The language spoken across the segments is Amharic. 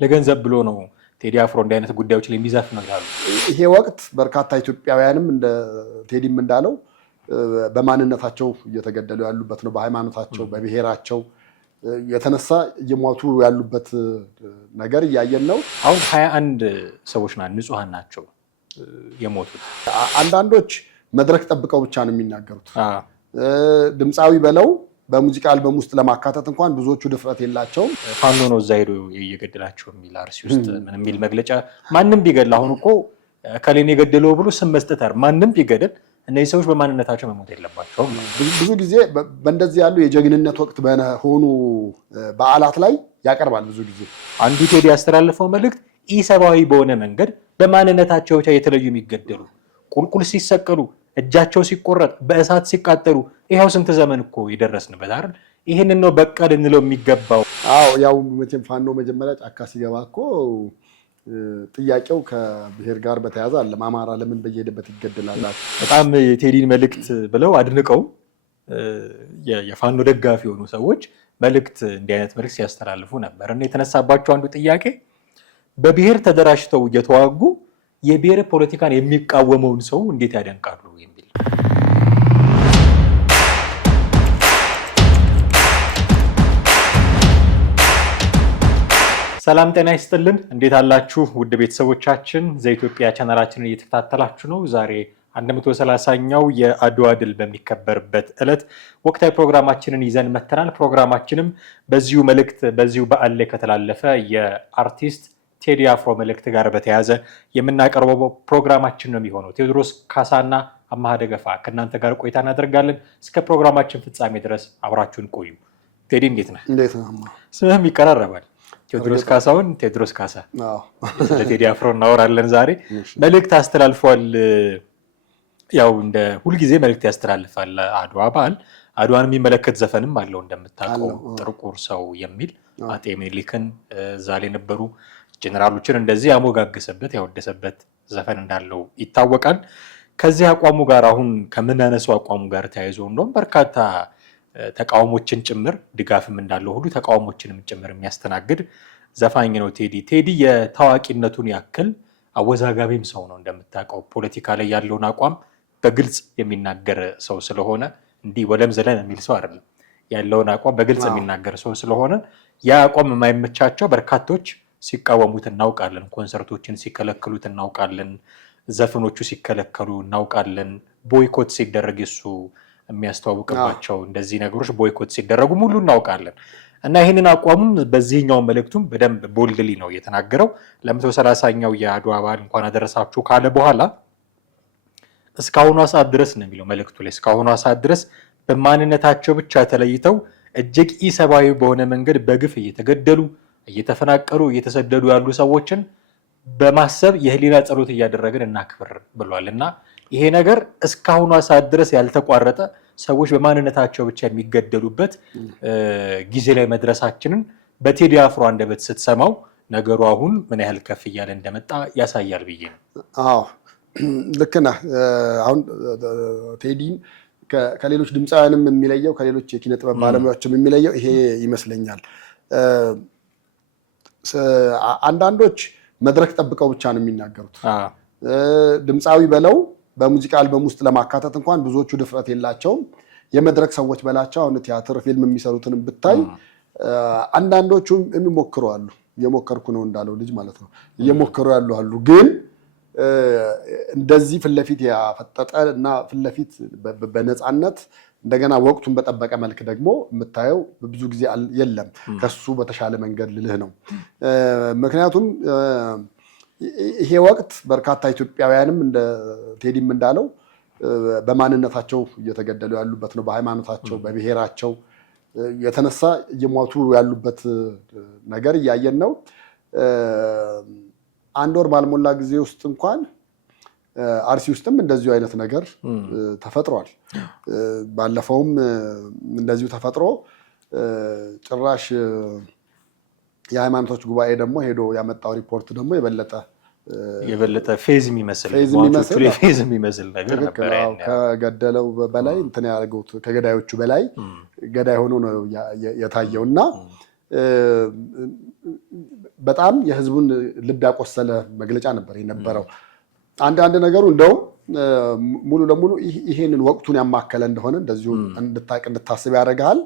ለገንዘብ ብሎ ነው ቴዲ አፍሮ እንዲህ አይነት ጉዳዮች ላይ የሚዘፍ ነው ይላሉ። ይሄ ወቅት በርካታ ኢትዮጵያውያንም እንደ ቴዲም እንዳለው በማንነታቸው እየተገደሉ ያሉበት ነው። በሃይማኖታቸው በብሔራቸው የተነሳ እየሞቱ ያሉበት ነገር እያየን ነው። አሁን 21 ሰዎች ንጹሃን ናቸው የሞቱት። አንዳንዶች መድረክ ጠብቀው ብቻ ነው የሚናገሩት። ድምፃዊ በለው በሙዚቃ አልበም ውስጥ ለማካተት እንኳን ብዙዎቹ ድፍረት የላቸውም። ፋኖ ነው እዛ ሄዶ እየገደላቸው የሚል አርሲ ውስጥ ምን የሚል መግለጫ ማንም ቢገድል አሁን እኮ ከሌን የገደለው ብሎ ስም መስጠት ማንም ቢገድል እነዚህ ሰዎች በማንነታቸው መሞት የለባቸውም። ብዙ ጊዜ በእንደዚህ ያሉ የጀግንነት ወቅት በሆኑ በዓላት ላይ ያቀርባል። ብዙ ጊዜ አንዱ ቴዲ ያስተላለፈው መልእክት ኢሰብአዊ በሆነ መንገድ በማንነታቸው ብቻ የተለዩ የሚገደሉ ቁልቁል ሲሰቀሉ እጃቸው ሲቆረጥ በእሳት ሲቃጠሉ ይሄው ስንት ዘመን እኮ ይደረስንበት አይደል? ይሄንን ነው በቃ ልንለው የሚገባው። ያው መቼም ፋኖ መጀመሪያ ጫካ ሲገባ እኮ ጥያቄው ከብሔር ጋር በተያያዘ አለ። አማራ ለምን በየሄደበት ይገደላል? በጣም የቴዲን መልእክት ብለው አድንቀው የፋኖ ደጋፊ የሆኑ ሰዎች መልእክት እንዲህ አይነት መልእክት ሲያስተላልፉ ነበር እና የተነሳባቸው አንዱ ጥያቄ በብሔር ተደራጅተው እየተዋጉ የብሔር ፖለቲካን የሚቃወመውን ሰው እንዴት ያደንቃሉ የሚል። ሰላም ጤና ይስጥልን፣ እንዴት አላችሁ ውድ ቤተሰቦቻችን? ዘኢትዮጵያ ቻናላችንን እየተከታተላችሁ ነው። ዛሬ 130ኛው የአድዋ ድል በሚከበርበት ዕለት ወቅታዊ ፕሮግራማችንን ይዘን መተናል። ፕሮግራማችንም በዚሁ መልእክት በዚሁ በዓል ላይ ከተላለፈ የአርቲስት ቴዲ አፍሮ መልእክት ጋር በተያያዘ የምናቀርበው ፕሮግራማችን ነው የሚሆነው። ቴዎድሮስ ካሳና አማሃ ደገፋ ከእናንተ ጋር ቆይታ እናደርጋለን። እስከ ፕሮግራማችን ፍጻሜ ድረስ አብራችሁን ቆዩ። ቴዲ እንዴት ነህ? ስምህም ይቀራረባል። ቴዎድሮስ ካሳውን ቴዎድሮስ ካሳ። ስለ ቴዲ አፍሮ እናወራለን ዛሬ። መልእክት አስተላልፏል። ያው እንደ ሁልጊዜ መልእክት ያስተላልፋል። አድዋ በዓል አድዋን የሚመለከት ዘፈንም አለው እንደምታውቀው፣ ጥቁር ሰው የሚል አጤ ምኒልክን እዛ ላይ ነበሩ ጀነራሎችን እንደዚህ ያሞጋገሰበት ያወደሰበት ዘፈን እንዳለው ይታወቃል። ከዚህ አቋሙ ጋር አሁን ከምናነሳው አቋሙ ጋር ተያይዞ እንደውም በርካታ ተቃውሞችን ጭምር ድጋፍም እንዳለው ሁሉ ተቃውሞችንም ጭምር የሚያስተናግድ ዘፋኝ ነው ቴዲ። ቴዲ የታዋቂነቱን ያክል አወዛጋቢም ሰው ነው እንደምታውቀው። ፖለቲካ ላይ ያለውን አቋም በግልጽ የሚናገር ሰው ስለሆነ እንዲህ ወለም ዘለን የሚል ሰው አይደለም። ያለውን አቋም በግልጽ የሚናገር ሰው ስለሆነ ያ አቋም የማይመቻቸው በርካቶች ሲቃወሙት እናውቃለን። ኮንሰርቶችን ሲከለክሉት እናውቃለን። ዘፈኖቹ ሲከለከሉ እናውቃለን። ቦይኮት ሲደረግ እሱ የሚያስተዋውቅባቸው እንደዚህ ነገሮች ቦይኮት ሲደረጉ ሙሉ እናውቃለን። እና ይህንን አቋሙም በዚህኛው መልእክቱም በደንብ ቦልድሊ ነው የተናገረው። ለ130ኛው የአድዋ በዓል እንኳን አደረሳችሁ ካለ በኋላ እስካሁኗ ሰዓት ድረስ ነው የሚለው መልእክቱ ላይ። እስካሁኗ ሰዓት ድረስ በማንነታቸው ብቻ ተለይተው እጅግ ኢሰብአዊ በሆነ መንገድ በግፍ እየተገደሉ እየተፈናቀሉ እየተሰደዱ ያሉ ሰዎችን በማሰብ የህሊና ጸሎት እያደረግን እናክብር ብሏል። እና ይሄ ነገር እስካሁኗ ሰዓት ድረስ ያልተቋረጠ ሰዎች በማንነታቸው ብቻ የሚገደሉበት ጊዜ ላይ መድረሳችንን በቴዲ አፍሮ አንደበት ስትሰማው ነገሩ አሁን ምን ያህል ከፍ እያለ እንደመጣ ያሳያል ብዬ ነው። አዎ ልክ ነህ። አሁን ቴዲን ከሌሎች ድምፃውያንም የሚለየው ከሌሎች የኪነ ጥበብ ባለሙያዎችም የሚለየው ይሄ ይመስለኛል። አንዳንዶች መድረክ ጠብቀው ብቻ ነው የሚናገሩት። ድምፃዊ በለው በሙዚቃ አልበም ውስጥ ለማካተት እንኳን ብዙዎቹ ድፍረት የላቸውም። የመድረክ ሰዎች በላቸው አሁን ቲያትር፣ ፊልም የሚሰሩትንም ብታይ አንዳንዶቹ የሚሞክሩ አሉ። እየሞከርኩ ነው እንዳለው ልጅ ማለት ነው። እየሞከሩ ያሉ አሉ። ግን እንደዚህ ፊትለፊት ያፈጠጠ እና ፊትለፊት በነፃነት እንደገና ወቅቱን በጠበቀ መልክ ደግሞ የምታየው ብዙ ጊዜ የለም። ከሱ በተሻለ መንገድ ልልህ ነው። ምክንያቱም ይሄ ወቅት በርካታ ኢትዮጵያውያንም እንደ ቴዲም እንዳለው በማንነታቸው እየተገደሉ ያሉበት ነው። በሃይማኖታቸው በብሔራቸው የተነሳ እየሞቱ ያሉበት ነገር እያየን ነው። አንድ ወር ባልሞላ ጊዜ ውስጥ እንኳን አርሲ ውስጥም እንደዚሁ አይነት ነገር ተፈጥሯል። ባለፈውም እንደዚሁ ተፈጥሮ ጭራሽ የሃይማኖቶች ጉባኤ ደግሞ ሄዶ ያመጣው ሪፖርት ደግሞ የበለጠ ፌዝ የሚመስል ነገር ነበር። ከገደለው በላይ እንትን ያደርጉት ከገዳዮቹ በላይ ገዳይ ሆኖ ነው የታየው። እና በጣም የህዝቡን ልብ ያቆሰለ መግለጫ ነበር የነበረው። አንድ ነገሩ እንደው ሙሉ ለሙሉ ይሄንን ወቅቱን ያማከለ እንደሆነ እንደዚሁ እንድታስብ ያደርጋል።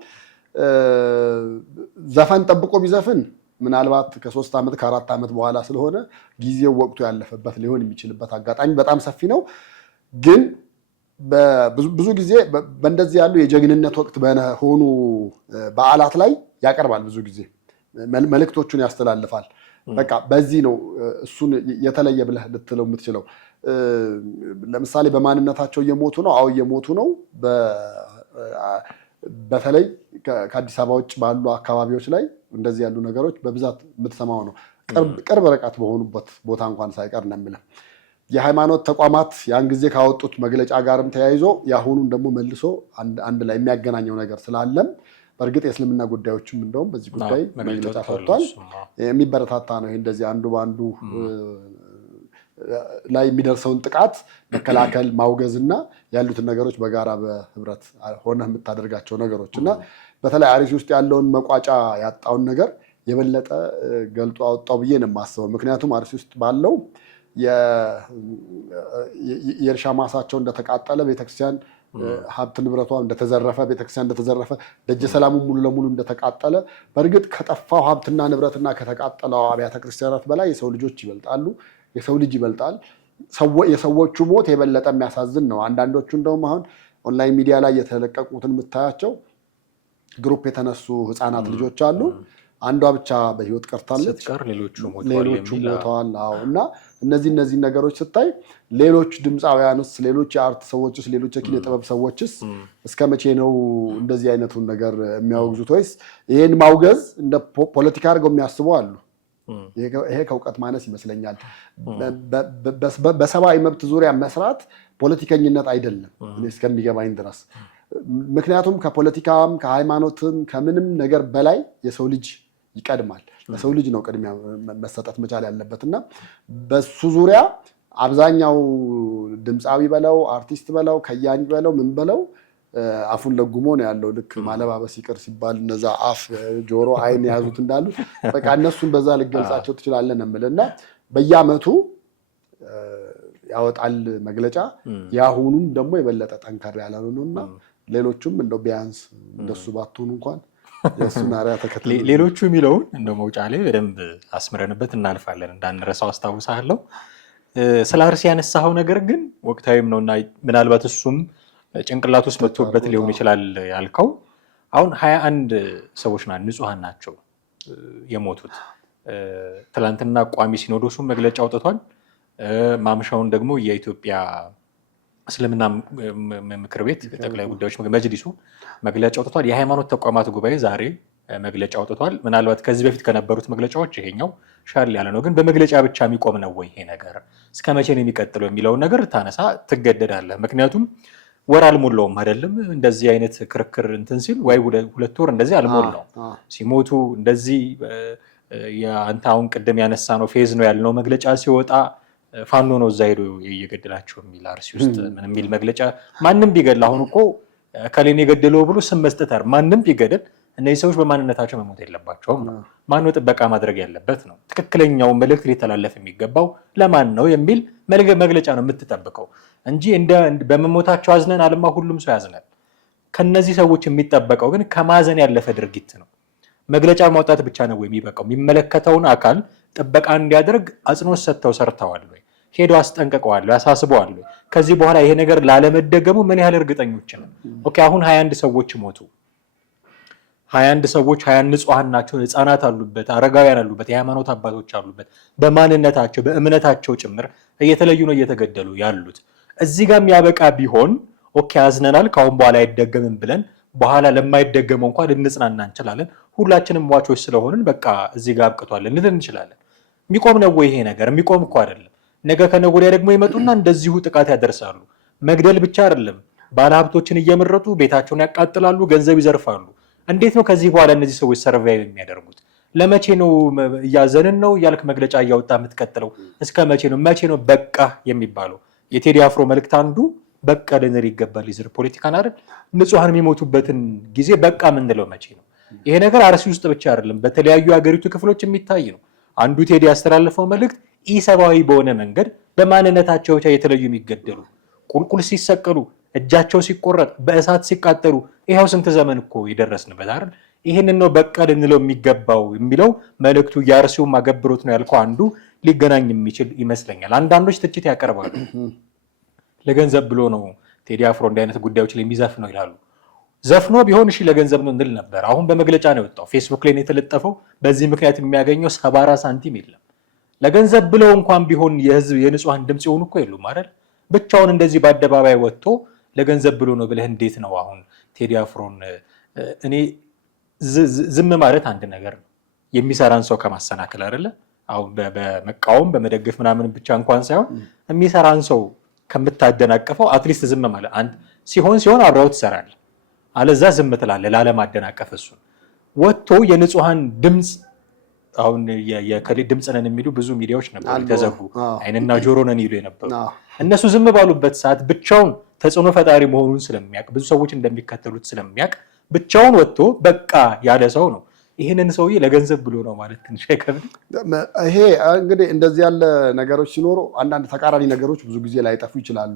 ዘፈን ጠብቆ ቢዘፍን ምናልባት ከ3 ዓመት ከ4 ዓመት በኋላ ስለሆነ ጊዜው ወቅቱ ያለፈበት ሊሆን የሚችልበት አጋጣሚ በጣም ሰፊ ነው። ግን ብዙ ጊዜ በእንደዚህ ያሉ የጀግንነት ወቅት በሆኑ በዓላት ላይ ያቀርባል። ብዙ ጊዜ መልእክቶቹን ያስተላልፋል። በቃ በዚህ ነው እሱን የተለየ ብለህ ልትለው የምትችለው። ለምሳሌ በማንነታቸው እየሞቱ ነው። አዎ እየሞቱ ነው። በተለይ ከአዲስ አበባ ውጭ ባሉ አካባቢዎች ላይ እንደዚህ ያሉ ነገሮች በብዛት የምትሰማው ነው። ቅርብ ርቀት በሆኑበት ቦታ እንኳን ሳይቀር ነው የምልህ። የሃይማኖት ተቋማት ያን ጊዜ ካወጡት መግለጫ ጋርም ተያይዞ የአሁኑን ደግሞ መልሶ አንድ ላይ የሚያገናኘው ነገር ስላለም በእርግጥ የእስልምና ጉዳዮችም እንደውም በዚህ ጉዳይ መግለጫ ሰጥቷል። የሚበረታታ ነው። ይሄ እንደዚህ አንዱ በአንዱ ላይ የሚደርሰውን ጥቃት መከላከል ማውገዝና ያሉትን ነገሮች በጋራ በህብረት ሆነህ የምታደርጋቸው ነገሮች እና በተለይ አርሲ ውስጥ ያለውን መቋጫ ያጣውን ነገር የበለጠ ገልጦ አወጣው ብዬ ነው የማስበው። ምክንያቱም አርሲ ውስጥ ባለው የእርሻ ማሳቸው እንደተቃጠለ፣ ቤተክርስቲያን ሀብት ንብረቷ እንደተዘረፈ፣ ቤተክርስቲያን እንደተዘረፈ፣ ደጀ ሰላሙ ሙሉ ለሙሉ እንደተቃጠለ፣ በእርግጥ ከጠፋው ሀብትና ንብረትና ከተቃጠለው አብያተ ክርስቲያናት በላይ የሰው ልጆች ይበልጣሉ። የሰው ልጅ ይበልጣል። የሰዎቹ ሞት የበለጠ የሚያሳዝን ነው። አንዳንዶቹ እንደውም አሁን ኦንላይን ሚዲያ ላይ የተለቀቁትን የምታያቸው ግሩፕ የተነሱ ህፃናት ልጆች አሉ። አንዷ ብቻ በህይወት ቀርታለች፣ ሌሎቹ ሞተዋል። እና እነዚህ ነገሮች ስታይ ሌሎች ድምፃውያንስ፣ ሌሎች የአርት ሰዎችስ፣ ሌሎች የኪነ ጥበብ ሰዎችስ እስከ መቼ ነው እንደዚህ አይነቱን ነገር የሚያወግዙት? ወይስ ይሄን ማውገዝ እንደ ፖለቲካ አድርገው የሚያስቡ አሉ። ይሄ ከእውቀት ማነስ ይመስለኛል። በሰብአዊ መብት ዙሪያ መስራት ፖለቲከኝነት አይደለም እኔ እስከሚገባኝ ድረስ። ምክንያቱም ከፖለቲካም ከሃይማኖትም ከምንም ነገር በላይ የሰው ልጅ ይቀድማል። ለሰው ልጅ ነው ቅድሚያ መሰጠት መቻል ያለበት እና በሱ ዙሪያ አብዛኛው ድምፃዊ በለው አርቲስት በለው ከያኒ በለው ምን በለው አፉን ለጉሞ ነው ያለው። ልክ ማለባበስ ይቅር ሲባል እነዛ አፍ፣ ጆሮ፣ አይን የያዙት እንዳሉ በቃ እነሱን በዛ ልገልጻቸው ትችላለህ ነው የምልህ። እና በየዓመቱ ያወጣል መግለጫ። የአሁኑም ደግሞ የበለጠ ጠንከር ያለ ነው እና ሌሎቹም እንደው ቢያንስ እንደሱ ባትሆኑ እንኳን የእሱን አርአያ ተከትለው ሌሎቹ የሚለውን እንደው መውጫ ላይ በደንብ አስምረንበት እናልፋለን እንዳንረሳው አስታውሳለሁ። ስለ አርሲ ያነሳኸው ነገር ግን ወቅታዊም ነውና ምናልባት እሱም ጭንቅላት ውስጥ መጥቶበት ሊሆን ይችላል ያልከው። አሁን 21 ሰዎች ንጹሐን ናቸው የሞቱት። ትላንትና ቋሚ ሲኖዶሱ መግለጫ አውጥቷል። ማምሻውን ደግሞ የኢትዮጵያ እስልምና ምክር ቤት ጠቅላይ ጉዳዮች መጅሊሱ መግለጫ አውጥቷል። የሃይማኖት ተቋማት ጉባኤ ዛሬ መግለጫ አውጥቷል። ምናልባት ከዚህ በፊት ከነበሩት መግለጫዎች ይሄኛው ሻል ያለ ነው። ግን በመግለጫ ብቻ የሚቆም ነው ወይ ይሄ ነገር? እስከ መቼ ነው የሚቀጥለው የሚለውን ነገር ታነሳ ትገደዳለህ። ምክንያቱም ወር አልሞላውም አይደለም እንደዚህ አይነት ክርክር እንትን ሲል ወይ 2 ወር እንደዚህ አልሞላው ሲሞቱ እንደዚህ የአንተ አሁን ቅድም ያነሳ ነው ፌዝ ነው ያልነው መግለጫ ሲወጣ ፋኖ ነው እዛ ሄዶ እየገደላቸው የሚል አርሲ ውስጥ ምን የሚል መግለጫ ማንም ቢገድል አሁን እኮ ከሌን የገደለው ብሎ ስም መስጠት አይደል? ማንም ቢገድል እነዚህ ሰዎች በማንነታቸው መሞት የለባቸውም ነው። ማን ነው ጥበቃ ማድረግ ያለበት ነው። ትክክለኛው መልእክት ሊተላለፍ የሚገባው ለማን ነው የሚል መግለጫ ነው የምትጠብቀው እንጂ በመሞታቸው አዝነን አለማ ሁሉም ሰው ያዝናል። ከነዚህ ሰዎች የሚጠበቀው ግን ከማዘን ያለፈ ድርጊት ነው። መግለጫ ማውጣት ብቻ ነው የሚበቃው። የሚመለከተውን አካል ጥበቃ እንዲያደርግ አጽንኦት ሰጥተው ሰርተዋል ወይ? ሄዶ አስጠንቅቀዋል፣ ያሳስበዋል ወይ? ከዚህ በኋላ ይሄ ነገር ላለመደገሙ ምን ያህል እርግጠኞች ነው? ኦኬ አሁን 21 ሰዎች ሞቱ። 21 ሰዎች 21 ንጹሐን ናቸው። ህፃናት አሉበት፣ አረጋውያን አሉበት፣ የሃይማኖት አባቶች አሉበት። በማንነታቸው በእምነታቸው ጭምር እየተለዩ ነው እየተገደሉ ያሉት። እዚህ ጋር የሚያበቃ ቢሆን ኦኬ አዝነናል፣ ካሁን በኋላ አይደገምም ብለን በኋላ ለማይደገመው እንኳን ልንጽናና እንችላለን። ሁላችንም ሟቾች ስለሆንን በቃ እዚህ ጋር አብቅቷል ልንል እንችላለን። የሚቆም ነው ወይ ይሄ ነገር? የሚቆም እኮ አይደለም። ነገ ከነገ ወዲያ ደግሞ ይመጡና እንደዚሁ ጥቃት ያደርሳሉ። መግደል ብቻ አይደለም፣ ባለሀብቶችን እየመረጡ ቤታቸውን ያቃጥላሉ፣ ገንዘብ ይዘርፋሉ። እንዴት ነው ከዚህ በኋላ እነዚህ ሰዎች ሰርቫይቭ የሚያደርጉት? ለመቼ ነው እያዘንን ነው እያልክ መግለጫ እያወጣ የምትቀጥለው? እስከ መቼ ነው? መቼ ነው በቃ የሚባለው? የቴዲ አፍሮ መልእክት አንዱ በቃ ልንል ይገባል ይዝር ፖለቲካን አይደል? ንጹሐን የሚሞቱበትን ጊዜ በቃ ምንለው መቼ ነው? ይሄ ነገር አርሲ ውስጥ ብቻ አይደለም፣ በተለያዩ የሀገሪቱ ክፍሎች የሚታይ ነው። አንዱ ቴዲ ያስተላለፈው መልእክት ኢሰብአዊ በሆነ መንገድ በማንነታቸው ብቻ የተለዩ የሚገደሉ ቁልቁል ሲሰቀሉ እጃቸው ሲቆረጥ በእሳት ሲቃጠሉ ይኸው ስንት ዘመን እኮ የደረስንበት አይደል? ይህንን ነው በቃ ልንለው የሚገባው የሚለው መልእክቱ የአርሲው ማገብሮት ነው ያልከው አንዱ ሊገናኝ የሚችል ይመስለኛል። አንዳንዶች ትችት ያቀርባሉ። ለገንዘብ ብሎ ነው ቴዲ አፍሮ እንዲህ አይነት ጉዳዮች ላይ የሚዘፍ ነው ይላሉ። ዘፍኖ ቢሆን እሺ ለገንዘብ ነው እንል ነበር። አሁን በመግለጫ ነው የወጣው፣ ፌስቡክ ላይ ነው የተለጠፈው። በዚህ ምክንያት የሚያገኘው 74 ሳንቲም የለም። ለገንዘብ ብለው እንኳን ቢሆን የህዝብ የንጹሃን ድምፅ የሆኑ እኮ የሉም አይደል? ብቻውን እንደዚህ በአደባባይ ወጥቶ ለገንዘብ ብሎ ነው ብለህ እንዴት ነው አሁን ቴዲ አፍሮን እኔ ዝም ማለት አንድ ነገር ነው፣ የሚሰራን ሰው ከማሰናከል አይደለ? አሁን በመቃወም በመደገፍ ምናምን ብቻ እንኳን ሳይሆን የሚሰራን ሰው ከምታደናቀፈው አትሊስት ዝም ማለት አንድ ሲሆን አብረው ትሰራለህ፣ አለዛ ዝም ትላለህ ላለማደናቀፍ። እሱን ወጥቶ የንጹሃን ድምፅ አሁን የከሌ ድምፅ ነን የሚሉ ብዙ ሚዲያዎች ነበሩ የተዘጉ፣ አይንና ጆሮ ነን ይሉ የነበሩ እነሱ ዝም ባሉበት ሰዓት ብቻውን ተጽዕኖ ፈጣሪ መሆኑን ስለሚያውቅ ብዙ ሰዎች እንደሚከተሉት ስለሚያውቅ ብቻውን ወጥቶ በቃ ያለ ሰው ነው። ይህንን ሰውዬ ለገንዘብ ብሎ ነው ማለት ትንሽ አይከብድም? ይሄ እንግዲህ እንደዚህ ያለ ነገሮች ሲኖሩ አንዳንድ ተቃራኒ ነገሮች ብዙ ጊዜ ላይጠፉ ይችላሉ።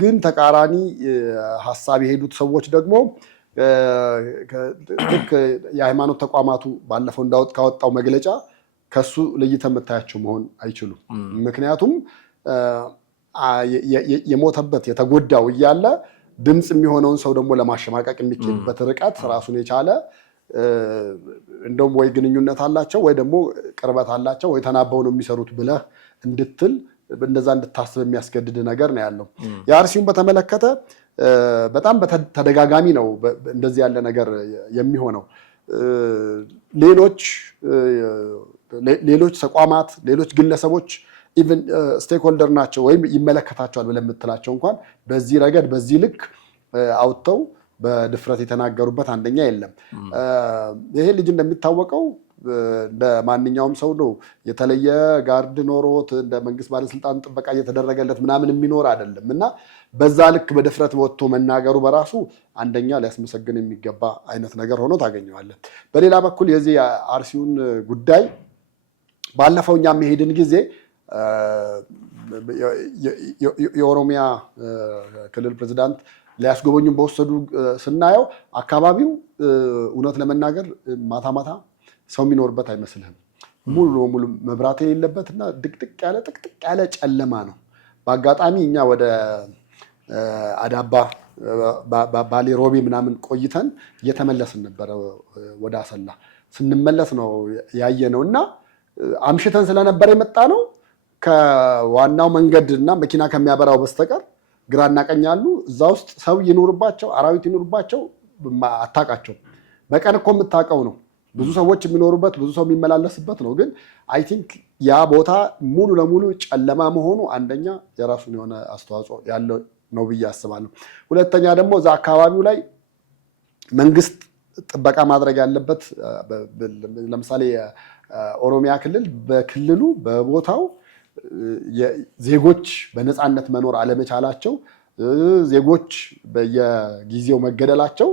ግን ተቃራኒ ሀሳብ የሄዱት ሰዎች ደግሞ ልክ የሃይማኖት ተቋማቱ ባለፈው ካወጣው መግለጫ ከሱ ለይተህ የምታያቸው መሆን አይችሉም። ምክንያቱም የሞተበት የተጎዳው እያለ ድምፅ የሚሆነውን ሰው ደግሞ ለማሸማቀቅ የሚኬድበት ርቀት ራሱን የቻለ እንደውም ወይ ግንኙነት አላቸው ወይ ደግሞ ቅርበት አላቸው ወይ ተናበው ነው የሚሰሩት ብለህ እንድትል እንደዛ እንድታስብ የሚያስገድድ ነገር ነው ያለው። የአርሲውን በተመለከተ በጣም በተደጋጋሚ ነው እንደዚህ ያለ ነገር የሚሆነው። ሌሎች ተቋማት ሌሎች ግለሰቦች ኢቭን ስቴክሆልደር ናቸው ወይም ይመለከታቸዋል ብለህ የምትላቸው እንኳን በዚህ ረገድ በዚህ ልክ አውጥተው በድፍረት የተናገሩበት አንደኛ የለም። ይሄ ልጅ እንደሚታወቀው እንደ ማንኛውም ሰው ነው። የተለየ ጋርድ ኖሮት እንደ መንግስት ባለስልጣን ጥበቃ እየተደረገለት ምናምን የሚኖር አይደለም እና በዛ ልክ በድፍረት ወጥቶ መናገሩ በራሱ አንደኛ ሊያስመሰግን የሚገባ አይነት ነገር ሆኖ ታገኘዋለን። በሌላ በኩል የዚህ አርሲውን ጉዳይ ባለፈው እኛም የሄድን ጊዜ የኦሮሚያ ክልል ፕሬዝዳንት ሊያስጎበኙን በወሰዱ ስናየው አካባቢው እውነት ለመናገር ማታ ማታ ሰው የሚኖርበት አይመስልህም። ሙሉ ለሙሉ መብራት የሌለበት እና ጥቅጥቅ ያለ ጨለማ ነው። በአጋጣሚ እኛ ወደ አዳባ ባሌ ሮቤ ምናምን ቆይተን እየተመለስን ነበረ ወደ አሰላ። ስንመለስ ነው ያየነው እና አምሽተን ስለነበረ የመጣ ነው ከዋናው መንገድ እና መኪና ከሚያበራው በስተቀር ግራና ቀኝ ያሉ እዛ ውስጥ ሰው ይኖርባቸው አራዊት ይኖርባቸው አታውቃቸው። በቀን እኮ የምታውቀው ነው ብዙ ሰዎች የሚኖሩበት ብዙ ሰው የሚመላለስበት ነው። ግን አይ ቲንክ ያ ቦታ ሙሉ ለሙሉ ጨለማ መሆኑ አንደኛ የራሱን የሆነ አስተዋጽኦ ያለው ነው ብዬ አስባለሁ። ሁለተኛ ደግሞ እዛ አካባቢው ላይ መንግስት ጥበቃ ማድረግ ያለበት ለምሳሌ ኦሮሚያ ክልል በክልሉ በቦታው ዜጎች በነፃነት መኖር አለመቻላቸው ዜጎች በየጊዜው መገደላቸው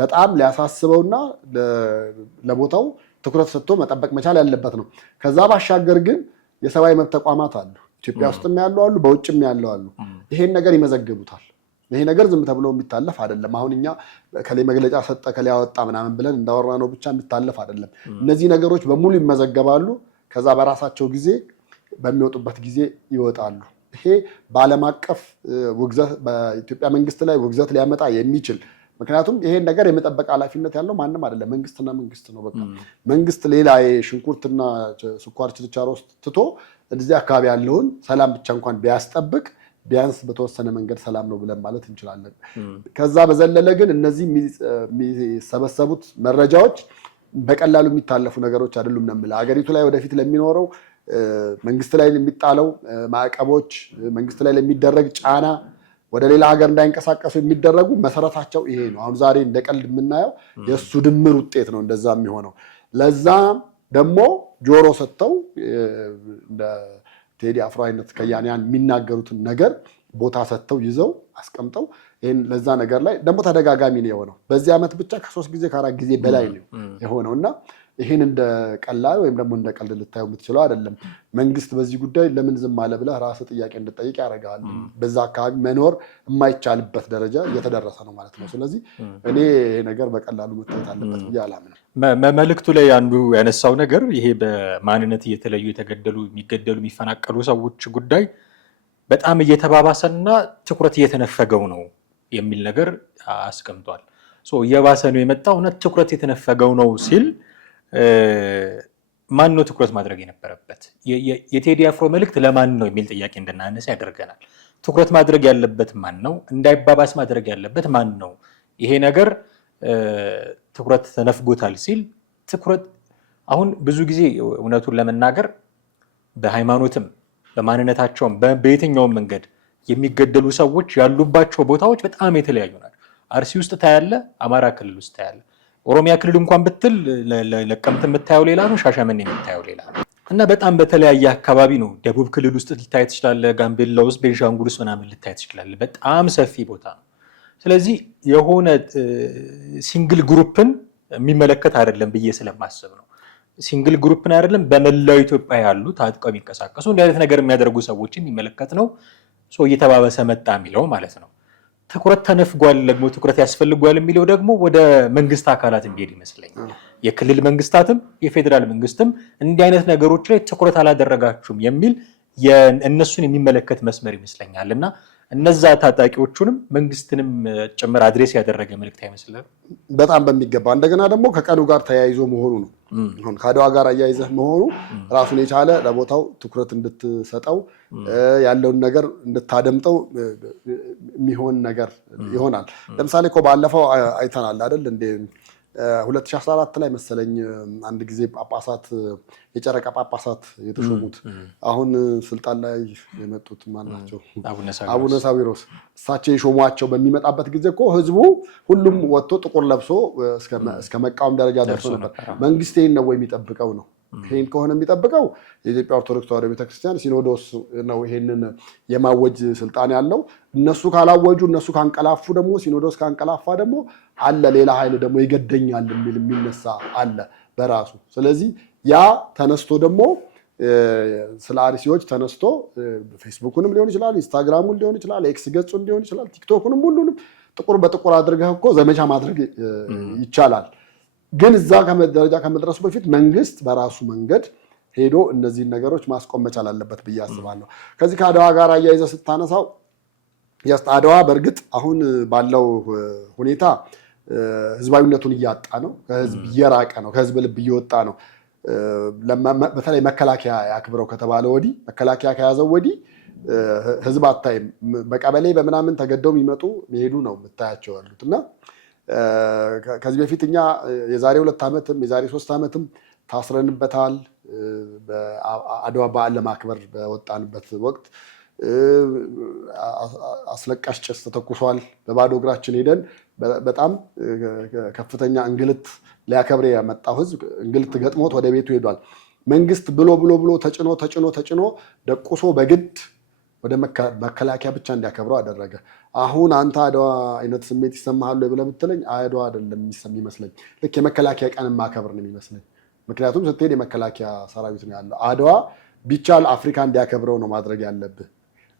በጣም ሊያሳስበውና ለቦታው ትኩረት ሰጥቶ መጠበቅ መቻል ያለበት ነው። ከዛ ባሻገር ግን የሰብአዊ መብት ተቋማት አሉ፣ ኢትዮጵያ ውስጥም ያሉ አሉ፣ በውጭም ያሉ አሉ። ይሄን ነገር ይመዘግቡታል። ይሄ ነገር ዝም ተብሎ የሚታለፍ አይደለም። አሁን እኛ ከላይ መግለጫ ሰጠ ከላይ ያወጣ ምናምን ብለን እንዳወራ ነው ብቻ የሚታለፍ አይደለም። እነዚህ ነገሮች በሙሉ ይመዘገባሉ። ከዛ በራሳቸው ጊዜ በሚወጡበት ጊዜ ይወጣሉ። ይሄ በዓለም አቀፍ ውግዘት በኢትዮጵያ መንግስት ላይ ውግዘት ሊያመጣ የሚችል ምክንያቱም ይሄን ነገር የመጠበቅ ኃላፊነት ያለው ማንም አይደለም፣ መንግስትና መንግስት ነው። በቃ መንግስት ሌላ የሽንኩርትና ስኳር ችርቻሮ ውስጥ ትቶ እዚህ አካባቢ ያለውን ሰላም ብቻ እንኳን ቢያስጠብቅ ቢያንስ በተወሰነ መንገድ ሰላም ነው ብለን ማለት እንችላለን። ከዛ በዘለለ ግን እነዚህ የሚሰበሰቡት መረጃዎች በቀላሉ የሚታለፉ ነገሮች አይደሉም ነው የምልህ። ሀገሪቱ ላይ ወደፊት ለሚኖረው መንግስት ላይ የሚጣለው ማዕቀቦች፣ መንግስት ላይ ለሚደረግ ጫና፣ ወደ ሌላ ሀገር እንዳይንቀሳቀሱ የሚደረጉ መሰረታቸው ይሄ ነው። አሁን ዛሬ እንደ ቀልድ የምናየው የእሱ ድምር ውጤት ነው እንደዛ የሚሆነው። ለዛ ደግሞ ጆሮ ሰጥተው እንደ ቴዲ አፍሮ አይነት ከያንያን የሚናገሩትን ነገር ቦታ ሰጥተው ይዘው አስቀምጠው ይሄን ለዛ ነገር ላይ ደግሞ ተደጋጋሚ ነው የሆነው። በዚህ ዓመት ብቻ ከ3 ጊዜ ከ4 ጊዜ በላይ ነው የሆነው እና ይሄን እንደ ቀላል ወይም ደግሞ እንደ ቀልድ ልታየው የምትችለው አይደለም። መንግስት በዚህ ጉዳይ ለምን ዝም አለ ብለህ ራስህ ጥያቄ እንድጠይቅ ያደርጋል። በዛ አካባቢ መኖር የማይቻልበት ደረጃ እየተደረሰ ነው ማለት ነው። ስለዚህ እኔ ይሄ ነገር በቀላሉ መታየት አለበት ብዬ አላምንም። መልእክቱ ላይ አንዱ ያነሳው ነገር ይሄ በማንነት እየተለዩ የሚገደሉ የሚፈናቀሉ ሰዎች ጉዳይ በጣም እየተባባሰና ትኩረት እየተነፈገው ነው የሚል ነገር አስቀምጧል። እየባሰ ነው የመጣው እውነት ትኩረት የተነፈገው ነው ሲል ማን ነው ትኩረት ማድረግ የነበረበት? የቴዲ አፍሮ መልእክት ለማን ነው የሚል ጥያቄ እንድናነሳ ያደርገናል። ትኩረት ማድረግ ያለበት ማን ነው? እንዳይባባስ ማድረግ ያለበት ማን ነው? ይሄ ነገር ትኩረት ተነፍጎታል ሲል ትኩረት አሁን ብዙ ጊዜ እውነቱን ለመናገር በሃይማኖትም በማንነታቸውም በየትኛውም መንገድ የሚገደሉ ሰዎች ያሉባቸው ቦታዎች በጣም የተለያዩ ናቸው። አርሲ ውስጥ ታያለ፣ አማራ ክልል ውስጥ ታያለ። ኦሮሚያ ክልል እንኳን ብትል ለቀምት የምታየው ሌላ ነው፣ ሻሸመኔ የምታየው ሌላ ነው እና በጣም በተለያየ አካባቢ ነው። ደቡብ ክልል ውስጥ ልታይ ትችላለ፣ ጋምቤላ ውስጥ፣ ቤንሻንጉል ውስጥ ምናምን ልታይ ትችላለ። በጣም ሰፊ ቦታ ነው። ስለዚህ የሆነ ሲንግል ግሩፕን የሚመለከት አይደለም ብዬ ስለማስብ ነው። ሲንግል ግሩፕን አይደለም በመላው ኢትዮጵያ ያሉ ታጥቀው የሚንቀሳቀሱ እንዲህ አይነት ነገር የሚያደርጉ ሰዎችን የሚመለከት ነው። እየተባበሰ መጣ የሚለው ማለት ነው። ትኩረት ተነፍጓል ደግሞ ትኩረት ያስፈልጓል የሚለው ደግሞ ወደ መንግስት አካላት የሚሄድ ይመስለኛል። የክልል መንግስታትም የፌዴራል መንግስትም እንዲህ አይነት ነገሮች ላይ ትኩረት አላደረጋችሁም የሚል እነሱን የሚመለከት መስመር ይመስለኛል እና እነዛ ታጣቂዎቹንም መንግስትንም ጭምር አድሬስ ያደረገ መልእክት አይመስልም? በጣም በሚገባ እንደገና ደግሞ ከቀኑ ጋር ተያይዞ መሆኑ ነው። አሁን ከአድዋ ጋር አያይዘህ መሆኑ ራሱን የቻለ ለቦታው ትኩረት እንድትሰጠው ያለውን ነገር እንድታደምጠው የሚሆን ነገር ይሆናል። ለምሳሌ እኮ ባለፈው አይተናል አይደል እንዴ 2014 ላይ መሰለኝ አንድ ጊዜ ጳጳሳት የጨረቃ ጳጳሳት የተሾሙት አሁን ስልጣን ላይ የመጡት ማን ናቸው? አቡነ ሳዊሮስ እሳቸው የሾሟቸው በሚመጣበት ጊዜ እኮ ህዝቡ ሁሉም ወጥቶ ጥቁር ለብሶ እስከ መቃወም ደረጃ ደርሶ ነበር። መንግስት ይሄን ነው የሚጠብቀው ነው? ይሄን ከሆነ የሚጠብቀው የኢትዮጵያ ኦርቶዶክስ ተዋሕዶ ቤተክርስቲያን ሲኖዶስ ነው ይሄንን የማወጅ ስልጣን ያለው። እነሱ ካላወጁ እነሱ ካንቀላፉ ደግሞ ሲኖዶስ ካንቀላፋ ደግሞ አለ ሌላ ኃይል ደግሞ ይገደኛል የሚል የሚነሳ አለ በራሱ። ስለዚህ ያ ተነስቶ ደግሞ ስለ አርሲዎች ተነስቶ ፌስቡክንም ሊሆን ይችላል፣ ኢንስታግራሙን ሊሆን ይችላል፣ ኤክስ ገጹን ሊሆን ይችላል፣ ቲክቶክንም ሁሉንም ጥቁር በጥቁር አድርገህ እኮ ዘመቻ ማድረግ ይቻላል። ግን እዛ ደረጃ ከመድረሱ በፊት መንግስት በራሱ መንገድ ሄዶ እነዚህን ነገሮች ማስቆም መቻል አለበት ብዬ አስባለሁ። ከዚህ ከአድዋ ጋር አያይዘህ ስታነሳው አድዋ በእርግጥ አሁን ባለው ሁኔታ ህዝባዊነቱን እያጣ ነው፣ ከህዝብ እየራቀ ነው፣ ከህዝብ ልብ እየወጣ ነው። በተለይ መከላከያ ያክብረው ከተባለ ወዲህ መከላከያ ከያዘው ወዲህ ህዝብ አታይም። በቀበሌ በምናምን ተገደው የሚመጡ መሄዱ ነው የምታያቸው ያሉት እና ከዚህ በፊት እኛ የዛሬ 2 ዓመትም የዛሬ 3 ዓመትም ታስረንበታል። በአድዋ በዓል ለማክበር በወጣንበት ወቅት አስለቃሽ ጭስ ተተኩሷል። በባዶ እግራችን ሄደን በጣም ከፍተኛ እንግልት ሊያከብር የመጣው ህዝብ እንግልት ገጥሞት ወደ ቤቱ ሄዷል። መንግስት ብሎ ተጭኖ ደቁሶ በግድ ወደ መከላከያ ብቻ እንዲያከብረው አደረገ። አሁን አንተ አድዋ አይነት ስሜት ይሰማሃል ብለህ ብትለኝ አድዋ አይደለም የሚመስለኝ፣ ልክ የመከላከያ ቀን ማከብር ነው የሚመስለኝ። ምክንያቱም ስትሄድ የመከላከያ ሰራዊት ነው ያለው። አድዋ ቢቻል አፍሪካ እንዲያከብረው ነው ማድረግ ያለብህ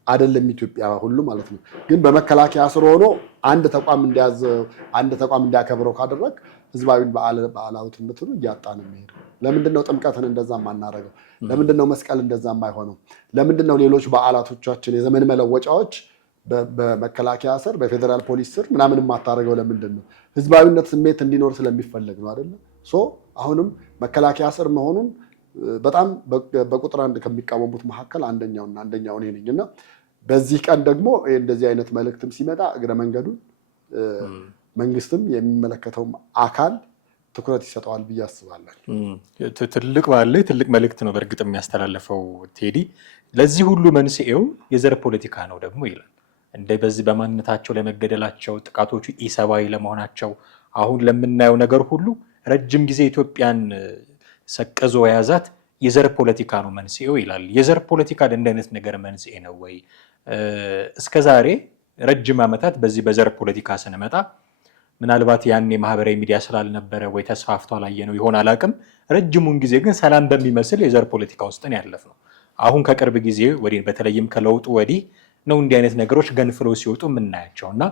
አይደለም ኢትዮጵያ ሁሉ ማለት ነው። ግን በመከላከያ ስር ሆኖ አንድ ተቋም እንዲያከብረው ካደረግ ህዝባዊ በዓላዊነቱን እያጣ ነው የሚሄደው። ለምንድነው ጥምቀትን እንደዛ የማናደርገው? ለምንድነው መስቀል እንደዛ የማይሆነው? ለምንድነው ሌሎች በዓላቶቻችን የዘመን መለወጫዎች በመከላከያ ስር በፌዴራል ፖሊስ ስር ምናምን የማታደርገው? ለምንድነው? ህዝባዊነት ስሜት እንዲኖር ስለሚፈለግ ነው አይደለ? አሁንም መከላከያ ስር መሆኑን በጣም በቁጥር አንድ ከሚቃወሙት መካከል አንደኛው እኔ ነኝ እና በዚህ ቀን ደግሞ እንደዚህ አይነት መልእክትም ሲመጣ እግረ መንገዱን መንግስትም የሚመለከተው አካል ትኩረት ይሰጠዋል ብዬ አስባለሁ። ትልቅ መልእክት ነው በእርግጥ የሚያስተላልፈው ቴዲ። ለዚህ ሁሉ መንስኤው የዘር ፖለቲካ ነው ደግሞ ይላል። በዚህ በማንነታቸው ለመገደላቸው፣ ጥቃቶቹ ኢሰብአዊ ለመሆናቸው፣ አሁን ለምናየው ነገር ሁሉ ረጅም ጊዜ ኢትዮጵያን ሰቀዞ የያዛት የዘር ፖለቲካ ነው መንስኤው ይላል። የዘር ፖለቲካ እንደ አይነት ነገር መንስኤ ነው ወይ? እስከዛሬ ረጅም ዓመታት በዚህ በዘር ፖለቲካ ስንመጣ ምናልባት ያኔ ማህበራዊ ሚዲያ ስላልነበረ ወይ ተስፋፍቶ አላየነው ይሆናል አላውቅም። ረጅሙን ጊዜ ግን ሰላም በሚመስል የዘር ፖለቲካ ውስጥ ነው ያለፍነው። አሁን ከቅርብ ጊዜ ወዲህ በተለይም ከለውጡ ወዲህ ነው እንዲህ አይነት ነገሮች ገንፍለው ሲወጡ የምናያቸው እና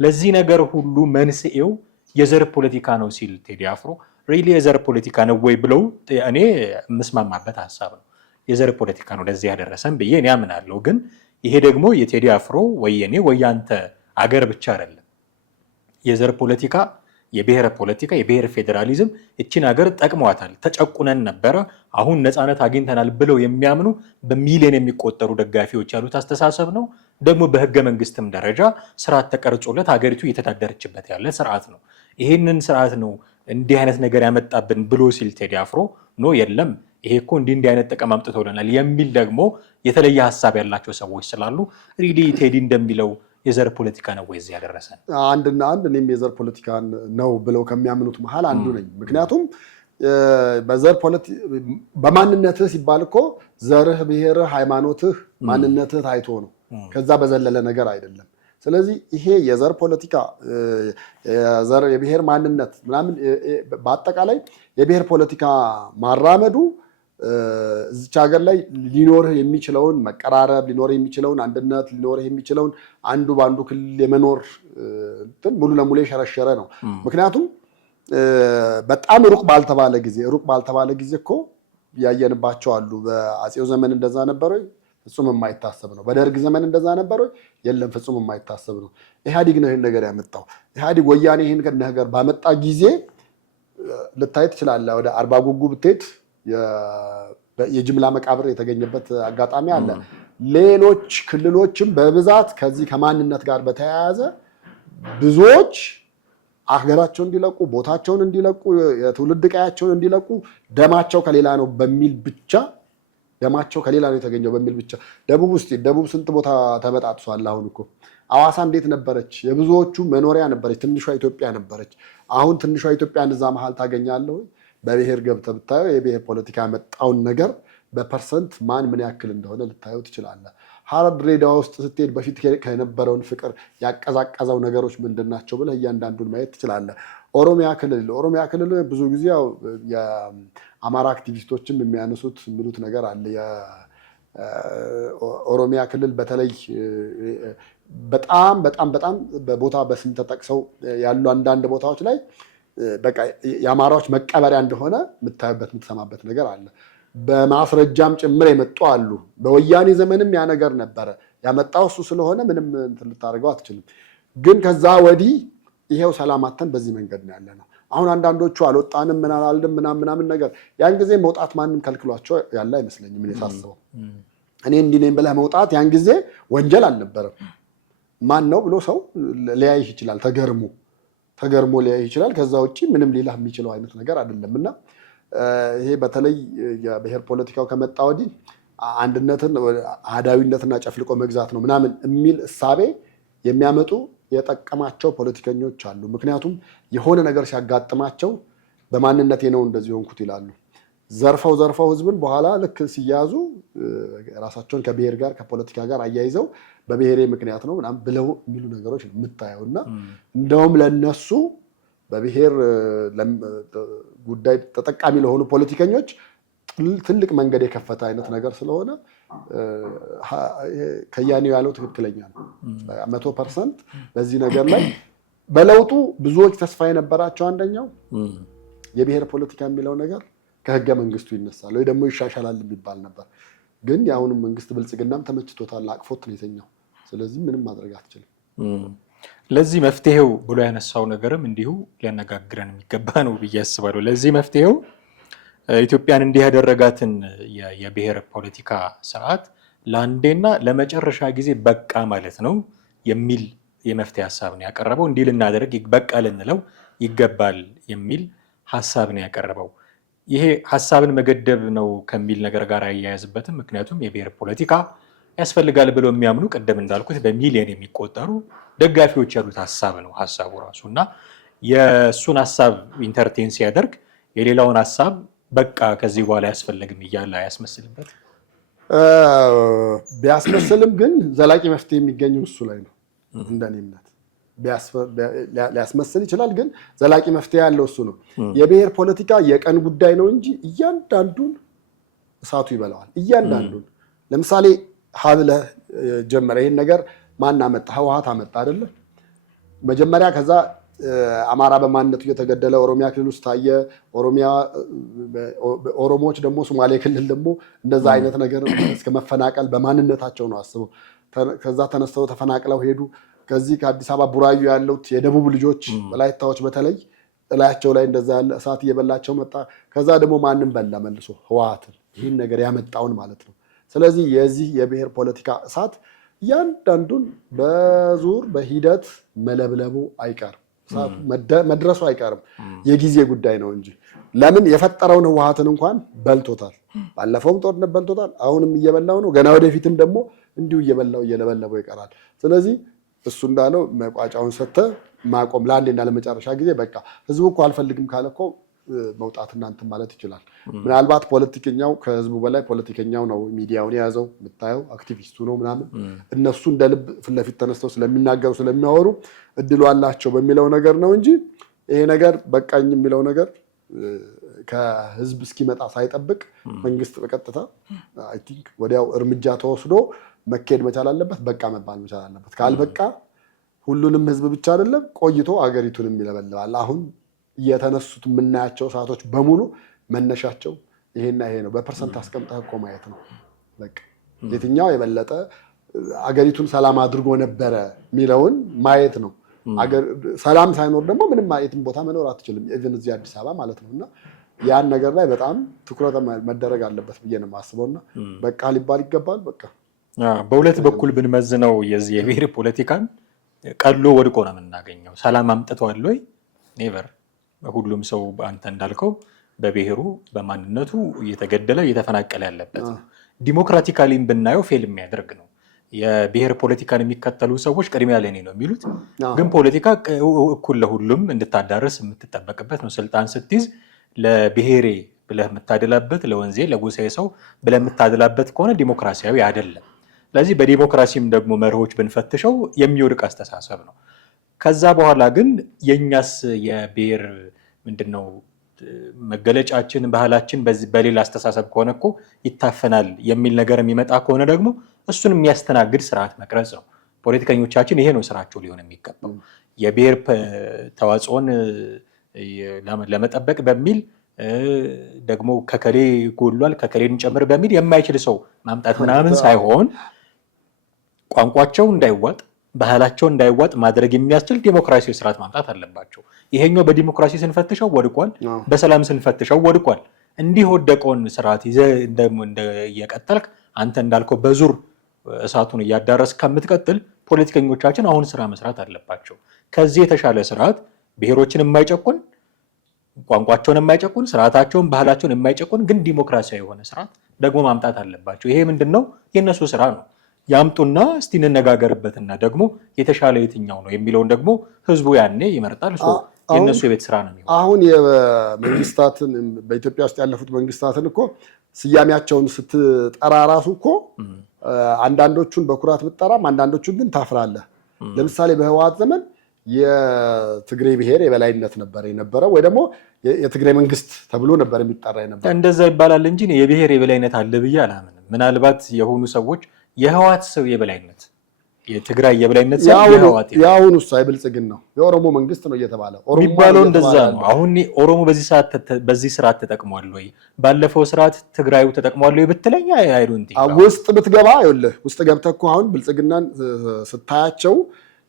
ለዚህ ነገር ሁሉ መንስኤው የዘር ፖለቲካ ነው ሲል ቴዲ አፍሮ ሪሊ የዘር ፖለቲካ ነው ወይ ብለው እኔ የምስማማበት ሀሳብ ነው። የዘር ፖለቲካ ነው ለዚህ ያደረሰን ብዬ እኔ አምናለሁ። ግን ይሄ ደግሞ የቴዲ አፍሮ ወይ የኔ ወይ ያንተ አገር ብቻ አይደለም። የዘር ፖለቲካ፣ የብሔር ፖለቲካ፣ የብሔር ፌዴራሊዝም እቺን ሀገር ጠቅሟታል። ተጨቁነን ነበረ፣ አሁን ነፃነት አግኝተናል ብለው የሚያምኑ በሚሊዮን የሚቆጠሩ ደጋፊዎች ያሉት አስተሳሰብ ነው። ደግሞ በህገ መንግስትም ደረጃ ስርዓት ተቀርጾለት ሀገሪቱ እየተዳደረችበት ያለ ስርዓት ነው። ይሄንን ስርዓት ነው እንዲህ አይነት ነገር ያመጣብን ብሎ ሲል ቴዲ አፍሮ ኖ የለም ይሄ እኮ እንዲህ አይነት ጥቅም አምጥቶልናል የሚል ደግሞ የተለየ ሀሳብ ያላቸው ሰዎች ስላሉ ሪሊ ቴዲ እንደሚለው የዘር ፖለቲካ ነው ወይ እዚህ ያደረሰን? አንድና አንድ እኔም የዘር ፖለቲካ ነው ብለው ከሚያምኑት መሀል አንዱ ነኝ። ምክንያቱም በዘር በማንነትህ ሲባል እኮ ዘርህ፣ ብሔርህ፣ ሃይማኖትህ፣ ማንነትህ ታይቶ ነው። ከዛ በዘለለ ነገር አይደለም። ስለዚህ ይሄ የዘር ፖለቲካ የብሔር ማንነት ምናምን በአጠቃላይ የብሔር ፖለቲካ ማራመዱ እዚች ሀገር ላይ ሊኖርህ የሚችለውን መቀራረብ፣ ሊኖርህ የሚችለውን አንድነት፣ ሊኖርህ የሚችለውን አንዱ በአንዱ ክልል የመኖር ሙሉ ለሙሉ የሸረሸረ ነው። ምክንያቱም በጣም ሩቅ ባልተባለ ጊዜ እኮ ያየንባቸው አሉ። በአፄው ዘመን እንደዛ ነበረ፣ ፍጹም የማይታሰብ ነው። በደርግ ዘመን እንደዛ ነበረ፣ የለም ፍጹም የማይታሰብ ነው። ኢህአዲግ ነው ይህን ነገር ያመጣው። ኢህአዲግ ወያኔ ይህን ነገር ባመጣ ጊዜ ልታይ ትችላለህ። ወደ አርባ ጉጉ ብትሄድ የጅምላ መቃብር የተገኘበት አጋጣሚ አለ። ሌሎች ክልሎችም በብዛት ከዚህ ከማንነት ጋር በተያያዘ ብዙዎች አገራቸውን እንዲለቁ፣ ቦታቸውን እንዲለቁ፣ የትውልድ ቀያቸውን እንዲለቁ ደማቸው ከሌላ ነው በሚል ብቻ ደማቸው ከሌላ ነው የተገኘው በሚል ብቻ ደቡብ ስንት ቦታ ተበጣጥሷል። አሁን እኮ ሐዋሳ እንዴት ነበረች? የብዙዎቹ መኖሪያ ነበረች። ትንሿ ኢትዮጵያ ነበረች። አሁን ትንሿ ኢትዮጵያን እዛ መሀል ታገኛለህ። በብሔር ገብተህ ብታየው የብሔር ፖለቲካ ያመጣውን ነገር በፐርሰንት ማን ምን ያክል እንደሆነ ልታየው ትችላለህ። ሐረር፣ ድሬዳዋ ውስጥ ስትሄድ በፊት ከነበረውን ፍቅር ያቀዛቀዘው ነገሮች ምንድን ናቸው ብለህ እያንዳንዱን ማየት ትችላለህ። ኦሮሚያ ክልል ብዙ ጊዜ ያው የአማራ አክቲቪስቶችም የሚሉት ነገር አለ። የኦሮሚያ ክልል በተለይ በጣም በቦታ በስም ተጠቅሰው ያሉ አንዳንድ ቦታዎች ላይ በቃ የአማራዎች መቀበሪያ እንደሆነ የምትሰማበት ነገር አለ። በማስረጃም ጭምር የመጡ አሉ። በወያኔ ዘመንም ያ ነገር ነበረ። ያመጣው እሱ ስለሆነ ምንም ልታደርገው አትችልም። ግን ከዛ ወዲህ ይሄው ሰላማተን በዚህ መንገድ ነው ያለ ነው። አሁን አንዳንዶቹ አልወጣንም ምናምን ነገር ያን ጊዜ መውጣት ማንም ከልክሏቸው ያለ አይመስለኝም። እኔ ሳስበው እኔ እንዲህ ነኝ ብለህ መውጣት ያን ጊዜ ወንጀል አልነበረም። ማን ነው ብሎ ሰው ሊያይህ ይችላል፣ ተገርሞ ሊያይህ ይችላል። ከዛ ውጭ ምንም ሌላ የሚችለው አይነት ነገር አይደለም። እና ይሄ በተለይ የብሔር ፖለቲካው ከመጣ ወዲህ አንድነትን አህዳዊነትና ጨፍልቆ መግዛት ነው ምናምን የሚል እሳቤ የሚያመጡ የጠቀማቸው ፖለቲከኞች አሉ። ምክንያቱም የሆነ ነገር ሲያጋጥማቸው በማንነቴ ነው እንደዚህ ሆንኩት ይላሉ። ዘርፈው ህዝብን በኋላ ልክ ሲያዙ ራሳቸውን ከብሔር ጋር ከፖለቲካ ጋር አያይዘው በብሔሬ ምክንያት ነው ምናምን ብለው የሚሉ ነገሮች ነው የምታየው። እና እንደውም ለነሱ በብሔር ጉዳይ ተጠቃሚ ለሆኑ ፖለቲከኞች ትልቅ መንገድ የከፈተ አይነት ነገር ስለሆነ ከያኔው ያለው ትክክለኛ ነው 100%። በዚህ ነገር ላይ በለውጡ ብዙዎች ተስፋ የነበራቸው አንደኛው የብሔር ፖለቲካ የሚለው ነገር ከህገ መንግስቱ ይነሳል ወይ ደግሞ ይሻሻላል የሚባል ነበር። ግን የአሁኑ መንግስት ብልጽግናም ተመችቶታል፣ አቅፎት ነው የተኛው። ስለዚህ ምንም ማድረግ አትችልም። ለዚህ መፍትሄው ብሎ ያነሳው ነገርም እንዲሁ ሊያነጋግረን የሚገባ ነው ብዬ አስባለሁ። ለዚህ መፍትሄው ኢትዮጵያን እንዲህ ያደረጋትን የብሔር ፖለቲካ ስርዓት ለአንዴና ለመጨረሻ ጊዜ በቃ ማለት ነው የሚል የመፍትሄ ሀሳብ ነው ያቀረበው። እንዲህ ልናደርግ በቃ ልንለው ይገባል የሚል ሀሳብ ነው ያቀረበው። ይሄ ሀሳብን መገደብ ነው ከሚል ነገር ጋር አያያዝበትም። ምክንያቱም የብሔር ፖለቲካ ያስፈልጋል ብለው የሚያምኑ ቅድም እንዳልኩት በሚሊዮን የሚቆጠሩ ደጋፊዎች ያሉት ሀሳብ ነው ሀሳቡ ራሱ። እና የእሱን ሀሳብ ኢንተርቴን ሲያደርግ የሌላውን ሀሳብ በቃ ከዚህ በኋላ አያስፈልግም እያለ አያስመስልበት። ቢያስመስልም ግን ዘላቂ መፍትሄ የሚገኘው እሱ ላይ ነው እንደኔ እምነት። ሊያስመስል ይችላል፣ ግን ዘላቂ መፍትሄ ያለው እሱ ነው። የብሔር ፖለቲካ የቀን ጉዳይ ነው እንጂ እያንዳንዱን እሳቱ ይበላዋል። እያንዳንዱን ለምሳሌ ሀብለህ ጀመረ ይሄን ነገር ማን አመጣ? ህወሓት አመጣ አይደለ? መጀመሪያ ከዛ አማራ በማንነቱ እየተገደለ ኦሮሚያ ክልል ውስጥ ታየ። ኦሮሞዎች ደግሞ ሶማሌ ክልል ደግሞ እንደዛ አይነት ነገር እስከ መፈናቀል በማንነታቸው ነው አስበው። ከዛ ተነስተው ተፈናቅለው ሄዱ። ከዚህ ከአዲስ አበባ ቡራዩ ያሉት የደቡብ ልጆች ወላይታዎች በተለይ እላያቸው ላይ እንደዛ ያለ እሳት እየበላቸው መጣ። ከዛ ደግሞ ማንም በላ መልሶ ህወሓትን፣ ይህን ነገር ያመጣውን ማለት ነው። ስለዚህ የዚህ የብሔር ፖለቲካ እሳት እያንዳንዱን በዙር በሂደት መለብለቡ አይቀርም፣ መድረሱ አይቀርም። የጊዜ ጉዳይ ነው እንጂ ለምን የፈጠረውን ህወሓትን እንኳን በልቶታል። ባለፈውም ጦርነት በልቶታል፣ አሁንም እየበላው ነው። ገና ወደፊትም ደግሞ እንዲሁ እየለበለበው ይቀራል። ስለዚህ እሱ እንዳለው መቋጫውን ሰጥተ ማቆም ለአንዴና ለመጨረሻ ጊዜ በቃ ህዝቡ እኮ አልፈልግም ካለ እኮ መውጣት እናንተም ማለት ይችላል። ምናልባት ፖለቲከኛው ከህዝቡ በላይ ፖለቲከኛው ነው ሚዲያውን የያዘው፣ የምታየው አክቲቪስቱ ነው ምናምን። እነሱ እንደ ልብ ፊት ለፊት ተነስተው ስለሚናገሩ ስለሚያወሩ እድሉ አላቸው በሚለው ነገር ነው እንጂ ይሄ ነገር በቃኝ የሚለው ነገር ከህዝብ እስኪመጣ ሳይጠብቅ መንግስት በቀጥታ አይ ቲንክ ወዲያው እርምጃ ተወስዶ መካሄድ መቻል አለበት። በቃ መባል መቻል አለበት። ካልበቃ ሁሉንም ህዝብ ብቻ አይደለም ቆይቶ አገሪቱንም ይለበልባል። አሁን የተነሱት የምናያቸው ሰዓቶች በሙሉ መነሻቸው ይሄና ይሄ ነው። በፐርሰንት አስቀምጠህ እኮ ማየት ነው። በቃ የትኛው የበለጠ አገሪቱን ሰላም አድርጎ ነበረ የሚለውን ማየት ነው። ሰላም ሳይኖር ደግሞ ምንም የትም ቦታ መኖር አትችልም። ኢቭን እዚህ አዲስ አበባ ማለት ነው። እና ያን ነገር ላይ በጣም ትኩረት መደረግ አለበት ብዬ ነው የማስበውና በቃ ሊባል ይገባል። በቃ በሁለት በኩል ብንመዝነው የዚህ የብሔር ፖለቲካን ቀሎ ወድቆ ነው የምናገኘው። ሰላም አምጥተዋል ወይ? ኔቨር። ሁሉም ሰው አንተ እንዳልከው በብሔሩ በማንነቱ እየተገደለ እየተፈናቀለ ያለበት ነው። ዲሞክራቲካሊም ብናየው ፌል የሚያደርግ ነው። የብሔር ፖለቲካን የሚከተሉ ሰዎች ቅድሚያ ለኔ ነው የሚሉት፣ ግን ፖለቲካ እኩል ለሁሉም እንድታዳረስ የምትጠበቅበት ነው። ስልጣን ስትይዝ ለብሔሬ ብለህ የምታደላበት፣ ለወንዜ ለጎሳዬ ሰው ብለህ የምታደላበት ከሆነ ዲሞክራሲያዊ አይደለም። ስለዚህ በዲሞክራሲም ደግሞ መርሆች ብንፈትሸው የሚወድቅ አስተሳሰብ ነው። ከዛ በኋላ ግን የእኛስ የብሔር ምንድነው መገለጫችን፣ ባህላችን በሌላ አስተሳሰብ ከሆነ እኮ ይታፈናል የሚል ነገር የሚመጣ ከሆነ ደግሞ እሱን የሚያስተናግድ ስርዓት መቅረጽ ነው። ፖለቲከኞቻችን ይሄ ነው ስራቸው ሊሆን የሚገባው። የብሔር ተዋጽኦን ለመጠበቅ በሚል ደግሞ ከከሌ ጎሏል ከከሌን ጨምር በሚል የማይችል ሰው ማምጣት ምናምን ሳይሆን ቋንቋቸው እንዳይዋጥ ባህላቸው እንዳይዋጥ ማድረግ የሚያስችል ዲሞክራሲያዊ ስርዓት ማምጣት አለባቸው። ይሄኛው በዲሞክራሲ ስንፈትሸው ወድቋል፣ በሰላም ስንፈትሸው ወድቋል። እንዲህ ወደቀውን ስርዓት ይዘህ እየቀጠልክ አንተ እንዳልከው በዙር እሳቱን እያዳረስ ከምትቀጥል ፖለቲከኞቻችን አሁን ስራ መስራት አለባቸው። ከዚህ የተሻለ ስርዓት ብሔሮችን የማይጨቁን፣ ቋንቋቸውን የማይጨቁን፣ ስርዓታቸውን ባህላቸውን የማይጨቁን ግን ዲሞክራሲያዊ የሆነ ስርዓት ደግሞ ማምጣት አለባቸው። ይሄ ምንድነው የነሱ ስራ ነው። ያምጡና እስቲ እንነጋገርበትና ደግሞ የተሻለ የትኛው ነው የሚለውን ደግሞ ህዝቡ ያኔ ይመርጣል። የነሱ የቤት ስራ ነው። አሁን የመንግስታትን በኢትዮጵያ ውስጥ ያለፉት መንግስታትን እኮ ስያሜያቸውን ስትጠራ ራሱ እኮ አንዳንዶቹን በኩራት ብትጠራም አንዳንዶቹን ግን ታፍራለህ። ለምሳሌ በህወሓት ዘመን የትግሬ ብሔር የበላይነት ነበር የነበረው፣ ወይ ደግሞ የትግሬ መንግስት ተብሎ ነበር የሚጠራ የነበረው። እንደዛ ይባላል እንጂ የብሔር የበላይነት አለ ብዬ አላምንም። ምናልባት የሆኑ ሰዎች የህወሓት ሰው የበላይነት የትግራይ የበላይነት የአሁኑ እሱ አይብልጽግን ነው የኦሮሞ መንግስት ነው እየተባለ የሚባለው እንደዛ ነው። አሁን ኦሮሞ በዚህ ስርዓት ተጠቅሟል ወይ? ባለፈው ስርዓት ትግራዩ ተጠቅሟል ወይ ብትለኛ አይዶንት ውስጥ ብትገባ ይኸውልህ ውስጥ ገብተህ እኮ አሁን ብልጽግናን ስታያቸው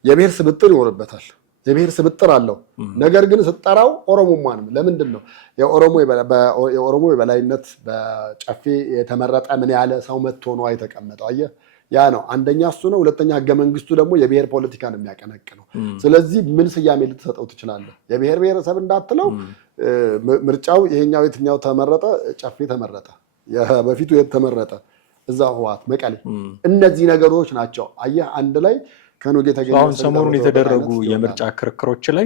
የብሔር ስብጥር ይኖርበታል። የብሔር ስብጥር አለው። ነገር ግን ስጠራው ኦሮሞማንም ለምንድን ነው የኦሮሞ የበላይነት በጨፌ የተመረጠ ምን ያለ ሰው መጥቶ ነው የተቀመጠው? አየህ፣ ያ ነው አንደኛ እሱ ነው። ሁለተኛ ህገ መንግስቱ ደግሞ የብሔር ፖለቲካ ነው የሚያቀነቅነው። ስለዚህ ምን ስያሜ ልትሰጠው ትችላለህ? የብሔር ብሔረሰብ እንዳትለው ምርጫው ይሄኛው የትኛው ተመረጠ? ጨፌ ተመረጠ፣ በፊቱ የት ተመረጠ? እዛ ህወሓት መቀሌ። እነዚህ ነገሮች ናቸው አየህ አንድ ላይ ከኖጌ ተገኘ። አሁን ሰሞኑን የተደረጉ የምርጫ ክርክሮች ላይ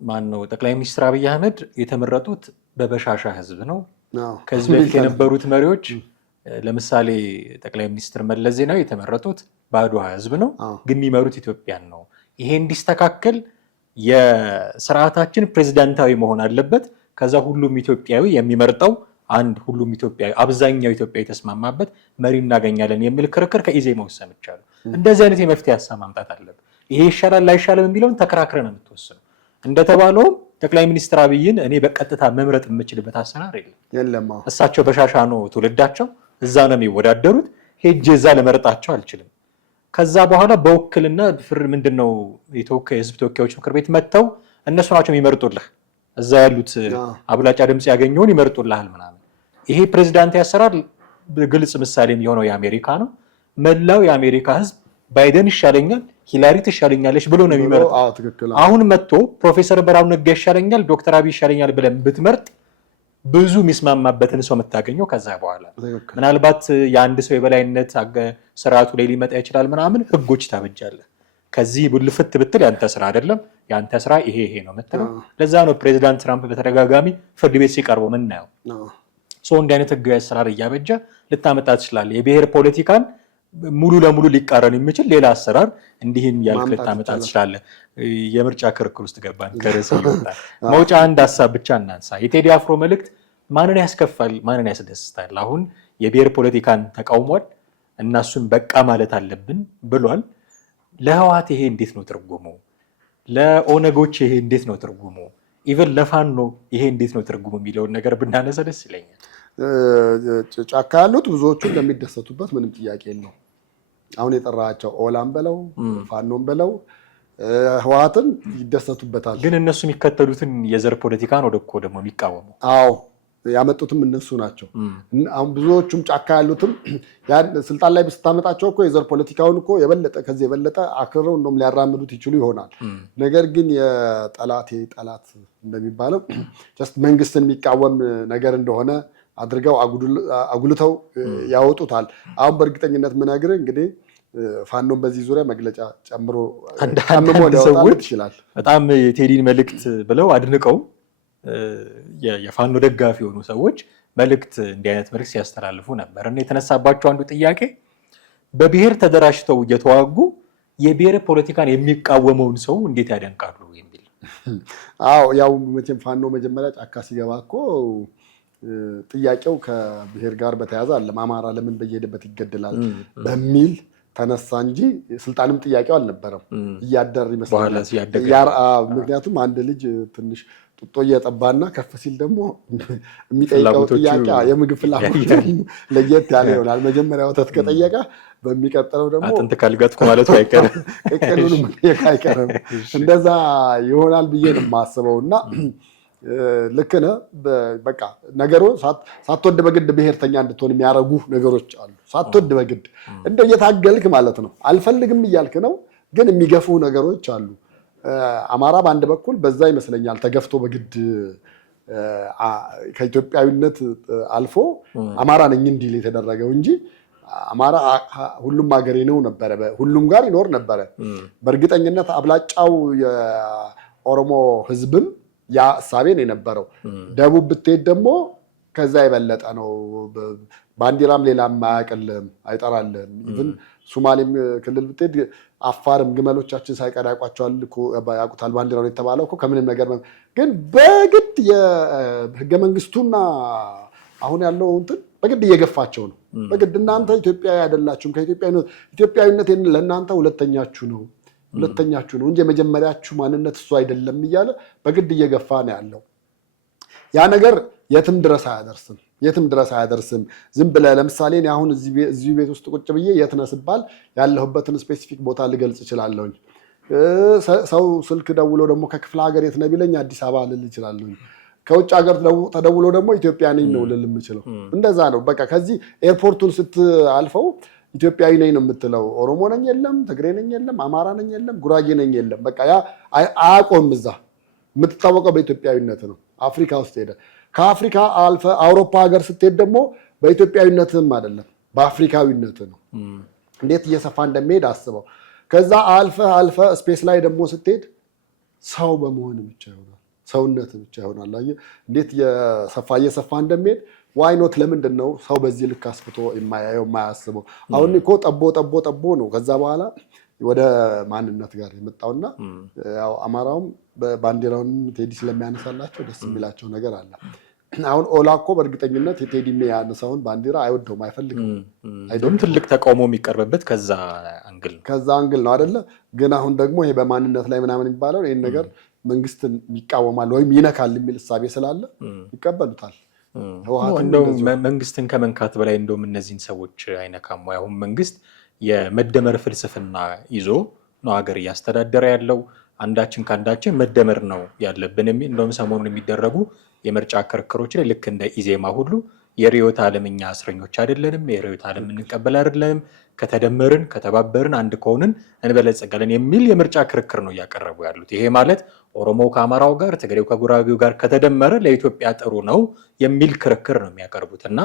ማነው ጠቅላይ ሚኒስትር አብይ አህመድ የተመረጡት በበሻሻ ህዝብ ነው። ከዚህ በፊት የነበሩት መሪዎች ለምሳሌ ጠቅላይ ሚኒስትር መለስ ዜናዊ የተመረጡት በአድዋ ህዝብ ነው፣ ግን የሚመሩት ኢትዮጵያን ነው። ይሄ እንዲስተካከል የስርዓታችን ፕሬዝዳንታዊ መሆን አለበት። ከዛ ሁሉም ኢትዮጵያዊ የሚመርጠው አንድ ሁሉም ኢትዮጵያዊ አብዛኛው ኢትዮጵያዊ የተስማማበት መሪ እናገኛለን የሚል ክርክር ከኢዜማው ሰምቻለሁ። እንደዚህ አይነት የመፍትሄ ሀሳብ ማምጣት አለበት። ይሄ ይሻላል አይሻልም የሚለውን ተከራክረን ነው የምትወስነው። እንደተባለውም ጠቅላይ ሚኒስትር አብይን እኔ በቀጥታ መምረጥ የምችልበት አሰራር የለም። እሳቸው በሻሻኖ ትውልዳቸው እዛ ነው የሚወዳደሩት። ሄጄ እዛ ለመረጣቸው አልችልም። ከዛ በኋላ በውክልና ምንድነው የህዝብ ተወካዮች ምክር ቤት መጥተው እነሱ ናቸው የሚመርጡልህ። እዛ ያሉት አብላጫ ድምፅ ያገኘውን ይመርጡልሃል ምናምን። ይሄ ፕሬዝዳንታዊ አሰራር ግልጽ ምሳሌ የሚሆነው የአሜሪካ ነው። መላው የአሜሪካ ህዝብ ባይደን ይሻለኛል፣ ሂላሪ ትሻለኛለች ብሎ ነው የሚመርጠው። አሁን መጥቶ ፕሮፌሰር ብርሃኑ ነጋ ይሻለኛል፣ ዶክተር አብይ ይሻለኛል ብለን ብትመርጥ ብዙ የሚስማማበትን ሰው የምታገኘው ከዛ በኋላ ምናልባት የአንድ ሰው የበላይነት ስርዓቱ ላይ ሊመጣ ይችላል ምናምን ህጎች ታበጃለህ። ከዚህ ልፍት ብትል ያንተ ስራ አይደለም፣ ያንተ ስራ ይሄ ነው የምትለው። ለዛ ነው ፕሬዚዳንት ትራምፕ በተደጋጋሚ ፍርድ ቤት ሲቀርቡ ምናየው። ሰው እንዲህ አይነት ህጋዊ አሰራር እያበጃ ልታመጣ ትችላለህ። የብሔር ፖለቲካን ሙሉ ለሙሉ ሊቃረን የሚችል ሌላ አሰራር እንዲህን ያልክ ልታመጣ ትችላለህ። የምርጫ ክርክር ውስጥ ገባን ከርዕስ ይወጣል። መውጫ አንድ ሀሳብ ብቻ እናንሳ። የቴዲ አፍሮ መልእክት ማንን ያስከፋል? ማንን ያስደስታል? አሁን የብሔር ፖለቲካን ተቃውሟል እና እሱን በቃ ማለት አለብን ብሏል። ለህወሓት ይሄ እንዴት ነው ትርጉሙ? ለኦነጎች ይሄ እንዴት ነው ትርጉሙ? ኢቨን ለፋኖ ይሄ እንዴት ነው ትርጉሙ የሚለውን ነገር ብናነሳ ደስ ይለኛል። ጫካ ያሉት ብዙዎቹ እንደሚደሰቱበት ምንም ጥያቄ የለው። አሁን የጠራቸው ኦላም በለው ፋኖም በለው ህወሓትን ይደሰቱበታል። ግን እነሱ የሚከተሉትን የዘር ፖለቲካ ነው ደግሞ የሚቃወሙ። አዎ ያመጡትም እነሱ ናቸው። አሁን ብዙዎቹም ጫካ ያሉትም ያን ስልጣን ላይ ስታመጣቸው እኮ የዘር ፖለቲካውን እኮ የበለጠ ከዚህ የበለጠ አክርረው እንደውም ሊያራምዱት ይችሉ ይሆናል። ነገር ግን የጠላት እንደሚባለው ጀስት መንግስትን የሚቃወም ነገር እንደሆነ አድርገው አጉልተው ያወጡታል። አሁን በእርግጠኝነት ምነግርህ እንግዲህ ፋኖም በዚህ ዙሪያ መግለጫ ጨምሮ ሊያወጣ ይችላል። በጣም የቴዲን መልእክት ብለው አድንቀው የፋኖ ደጋፊ የሆኑ ሰዎች እንዲህ አይነት መልእክት ሲያስተላልፉ ነበር። እና የተነሳባቸው አንዱ ጥያቄ በብሔር ተደራጅተው እየተዋጉ የብሔር ፖለቲካን የሚቃወመውን ሰው እንዴት ያደንቃሉ የሚል። አዎ ያው መቼም ፋኖ መጀመሪያ ጫካ ሲገባ እኮ ጥያቄው ከብሔር ጋር በተያያዘ አለም አማራ ለምን በየሄደበት ይገደላል በሚል ተነሳ እንጂ ስልጣንም ጥያቄው አልነበረም። እያደር ይመስላል። ምክንያቱም አንድ ልጅ ትንሽ ጡጦ እየጠባና ከፍ ሲል ደግሞ የሚጠይቀው ጥያቄ የምግብ ፍላጎት ለየት ያለ ይሆናል። መጀመሪያ ወተት ከጠየቀ በሚቀጥለው ደግሞ አጥንት ካልጋጥኩ ማለቱ አይቀርም፣ ቅቅሉንም አይቀርም። እንደዛ ይሆናል ብዬ ነው የማስበው። እና ልክ ነህ። በቃ ነገሩ ሳትወድ በግድ ብሔርተኛ እንድትሆን የሚያደርጉ ነገሮች አሉ። ሳትወድ በግድ እንደ እየታገልክ ማለት ነው። አልፈልግም እያልክ ነው፣ ግን የሚገፉ ነገሮች አሉ። አማራ በአንድ በኩል በዛ ይመስለኛል ተገፍቶ በግድ ከኢትዮጵያዊነት አልፎ አማራ ነኝ እንዲል የተደረገው እንጂ አማራ ሁሉም ሀገሬ ነው ነበረ፣ ሁሉም ጋር ይኖር ነበረ። በእርግጠኝነት አብላጫው የኦሮሞ ህዝብም ያ እሳቤ ነው የነበረው። ደቡብ ብትሄድ ደግሞ ከዛ የበለጠ ነው። ባንዲራም ሌላም አያውቅልህም፣ አይጠራልህም። ኢቭን ሶማሌም ክልል ብትሄድ አፋርም ግመሎቻችን ሳይቀር ያውቁታል ባንዲራውን የተባለው እኮ ከምንም ነገር ግን በግድ የህገ መንግስቱና አሁን ያለው እንትን በግድ እየገፋቸው ነው። በግድ እናንተ ኢትዮጵያዊ አይደላችሁም፣ ኢትዮጵያዊነት ለእናንተ ሁለተኛችሁ ነው እንጂ የመጀመሪያችሁ ማንነት እሱ አይደለም እያለ በግድ እየገፋ ነው ያለው። ያ ነገር የትም ድረስ አያደርስም። ዝም ብለህ ለምሳሌ እኔ አሁን እዚህ ቤት ውስጥ ቁጭ ብዬ የት ነህ ስባል ያለሁበትን ስፔሲፊክ ቦታ ልገልጽ እችላለሁኝ። ሰው ስልክ ደውሎ ደግሞ ከክፍለ ሀገር የት ነህ ቢለኝ አዲስ አበባ ልል እችላለሁኝ። ከውጭ ሀገር ተደውሎ ደግሞ ኢትዮጵያ ነኝ ነው ልል የምችለው። እንደዛ ነው በቃ። ከዚህ ኤርፖርቱን ስትአልፈው ኢትዮጵያዊ ነኝ ነው የምትለው። ኦሮሞ ነኝ የለም፣ ትግሬ ነኝ የለም፣ አማራ ነኝ የለም፣ ጉራጌ ነኝ የለም። በቃ ያ አያቆም። እዛ የምትታወቀው በኢትዮጵያዊነት ነው። አፍሪካ ውስጥ ሄደ ከአፍሪካ አልፈ አውሮፓ ሀገር ስትሄድ ደግሞ በኢትዮጵያዊነትም አይደለም በአፍሪካዊነት ነው። እንዴት እየሰፋ እንደሚሄድ አስበው። ከዛ አልፈ ስፔስ ላይ ደግሞ ስትሄድ ሰው በመሆን ብቻ ይሆናል፣ ሰውነት ብቻ ይሆናል። አየህ እንዴት እየሰፋ እንደሚሄድ። ዋይ ኖት ለምንድን ነው ሰው በዚህ ልክ አስፍቶ የማያስበው? አሁን እኮ ጠቦ ነው ከዛ በኋላ ወደ ማንነት ጋር የመጣውና ያው አማራውም ባንዲራውን ቴዲ ስለሚያነሳላቸው ደስ የሚላቸው ነገር አለ። አሁን ኦላ እኮ በእርግጠኝነት የቴዲ የሚያነሳውን ባንዲራ አይወደውም፣ አይፈልግም። አይደለም ትልቅ ተቃውሞ የሚቀርብበት ከዛ አንግል ነው አይደለ? ግን አሁን ደግሞ ይሄ በማንነት ላይ ምናምን የሚባለው ይሄን ነገር መንግስትን ይቃወማል ወይም ይነካል የሚል እሳቤ ስላለ ይቀበሉታል። እንደውም መንግስትን ከመንካት በላይ እንደውም እነዚህን ሰዎች አይነካም ወይ? አሁን መንግስት የመደመር ፍልስፍና ይዞ ነው ሀገር እያስተዳደረ ያለው። አንዳችን ከአንዳችን መደመር ነው ያለብን የሚል እንደውም ሰሞኑን የሚደረጉ የምርጫ ክርክሮች ላይ ልክ እንደ ኢዜማ ሁሉ የርዕዮተ ዓለምኛ እስረኞች አይደለንም፣ የርዕዮተ ዓለም እንቀበል አይደለንም፣ ከተደመርን ከተባበርን አንድ ከሆንን እንበለጸጋለን የሚል የምርጫ ክርክር ነው እያቀረቡ ያሉት። ይሄ ማለት ኦሮሞው ከአማራው ጋር፣ ትግሬው ከጉራጌው ጋር ከተደመረ ለኢትዮጵያ ጥሩ ነው የሚል ክርክር ነው የሚያቀርቡት እና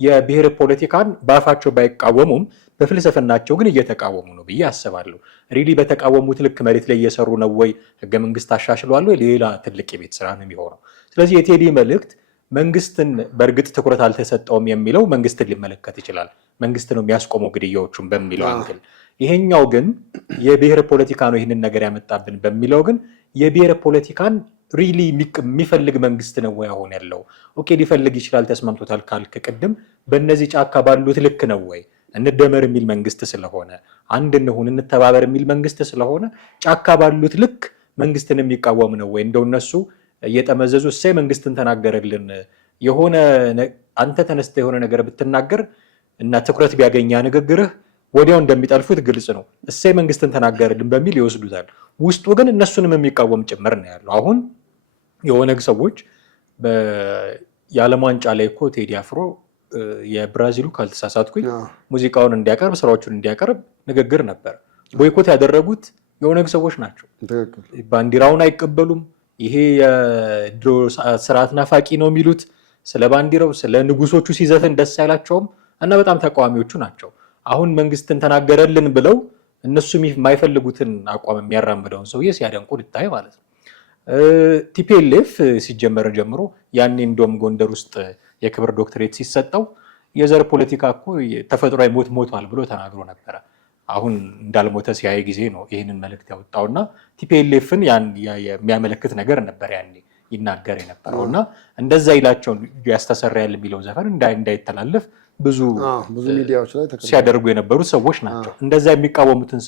የብሔር ፖለቲካን በአፋቸው ባይቃወሙም በፍልስፍናቸው ግን እየተቃወሙ ነው ብዬ አስባለሁ። ሪሊ በተቃወሙት ልክ መሬት ላይ እየሰሩ ነው ወይ? ህገ መንግስት አሻሽሏል ወይ? ሌላ ትልቅ የቤት ስራ ነው የሚሆነው። ስለዚህ የቴዲ መልእክት መንግስትን በእርግጥ ትኩረት አልተሰጠውም የሚለው መንግስትን ሊመለከት ይችላል። መንግስት ነው የሚያስቆመው ግድያዎቹን በሚለው አንግል፣ ይሄኛው ግን የብሔር ፖለቲካ ነው ይህንን ነገር ያመጣብን በሚለው ግን የብሔር ፖለቲካን ሪሊ የሚፈልግ መንግስት ነው ወይ አሁን ያለው? ኦኬ ሊፈልግ ይችላል ተስማምቶታል ካልክ ቅድም በእነዚህ ጫካ ባሉት ልክ ነው ወይ? እንደመር የሚል መንግስት ስለሆነ አንድ እንሁን እንተባበር የሚል መንግስት ስለሆነ ጫካ ባሉት ልክ መንግስትን የሚቃወም ነው ወይ? እንደው እነሱ እየጠመዘዙ እሰይ መንግስትን ተናገረልን የሆነ አንተ ተነስተ የሆነ ነገር ብትናገር እና ትኩረት ቢያገኛ ንግግርህ ወዲያው እንደሚጠልፉት ግልጽ ነው። እሰይ መንግስትን ተናገረልን በሚል ይወስዱታል። ውስጡ ግን እነሱንም የሚቃወም ጭምር ነው ያለው። አሁን የኦነግ ሰዎች የዓለም ዋንጫ ላይ እኮ ቴዲ አፍሮ የብራዚሉ ካልተሳሳትኩኝ ሙዚቃውን እንዲያቀርብ ስራዎቹን እንዲያቀርብ ንግግር ነበር። ቦይኮት ያደረጉት የኦነግ ሰዎች ናቸው። ባንዲራውን አይቀበሉም። ይሄ የድሮ ስርዓት ናፋቂ ነው የሚሉት። ስለ ባንዲራው ስለ ንጉሶቹ ሲዘፈን ደስ አይላቸውም እና በጣም ተቃዋሚዎቹ ናቸው። አሁን መንግስትን ተናገረልን ብለው እነሱ የማይፈልጉትን አቋም የሚያራምደውን ሰውዬ ሲያደንቁ ልታይ ማለት ነው። ቲፒኤልኤፍ ሲጀመር ጀምሮ ያኔ እንደውም ጎንደር ውስጥ የክብር ዶክትሬት ሲሰጠው የዘር ፖለቲካ እኮ ተፈጥሯዊ ሞት ሞቷል ብሎ ተናግሮ ነበረ። አሁን እንዳልሞተ ሲያይ ጊዜ ነው ይህንን መልእክት ያወጣውና ቲፒኤልኤፍን የሚያመለክት ነገር ነበር ያኔ ይናገር የነበረው እና እንደዛ ይላቸው ያስተሰራያል የሚለው ዘፈን እንዳይተላለፍ ብዙ ሚዲያዎች ላይ ሲያደርጉ የነበሩት ሰዎች ናቸው። እንደዛ የሚቃወሙትን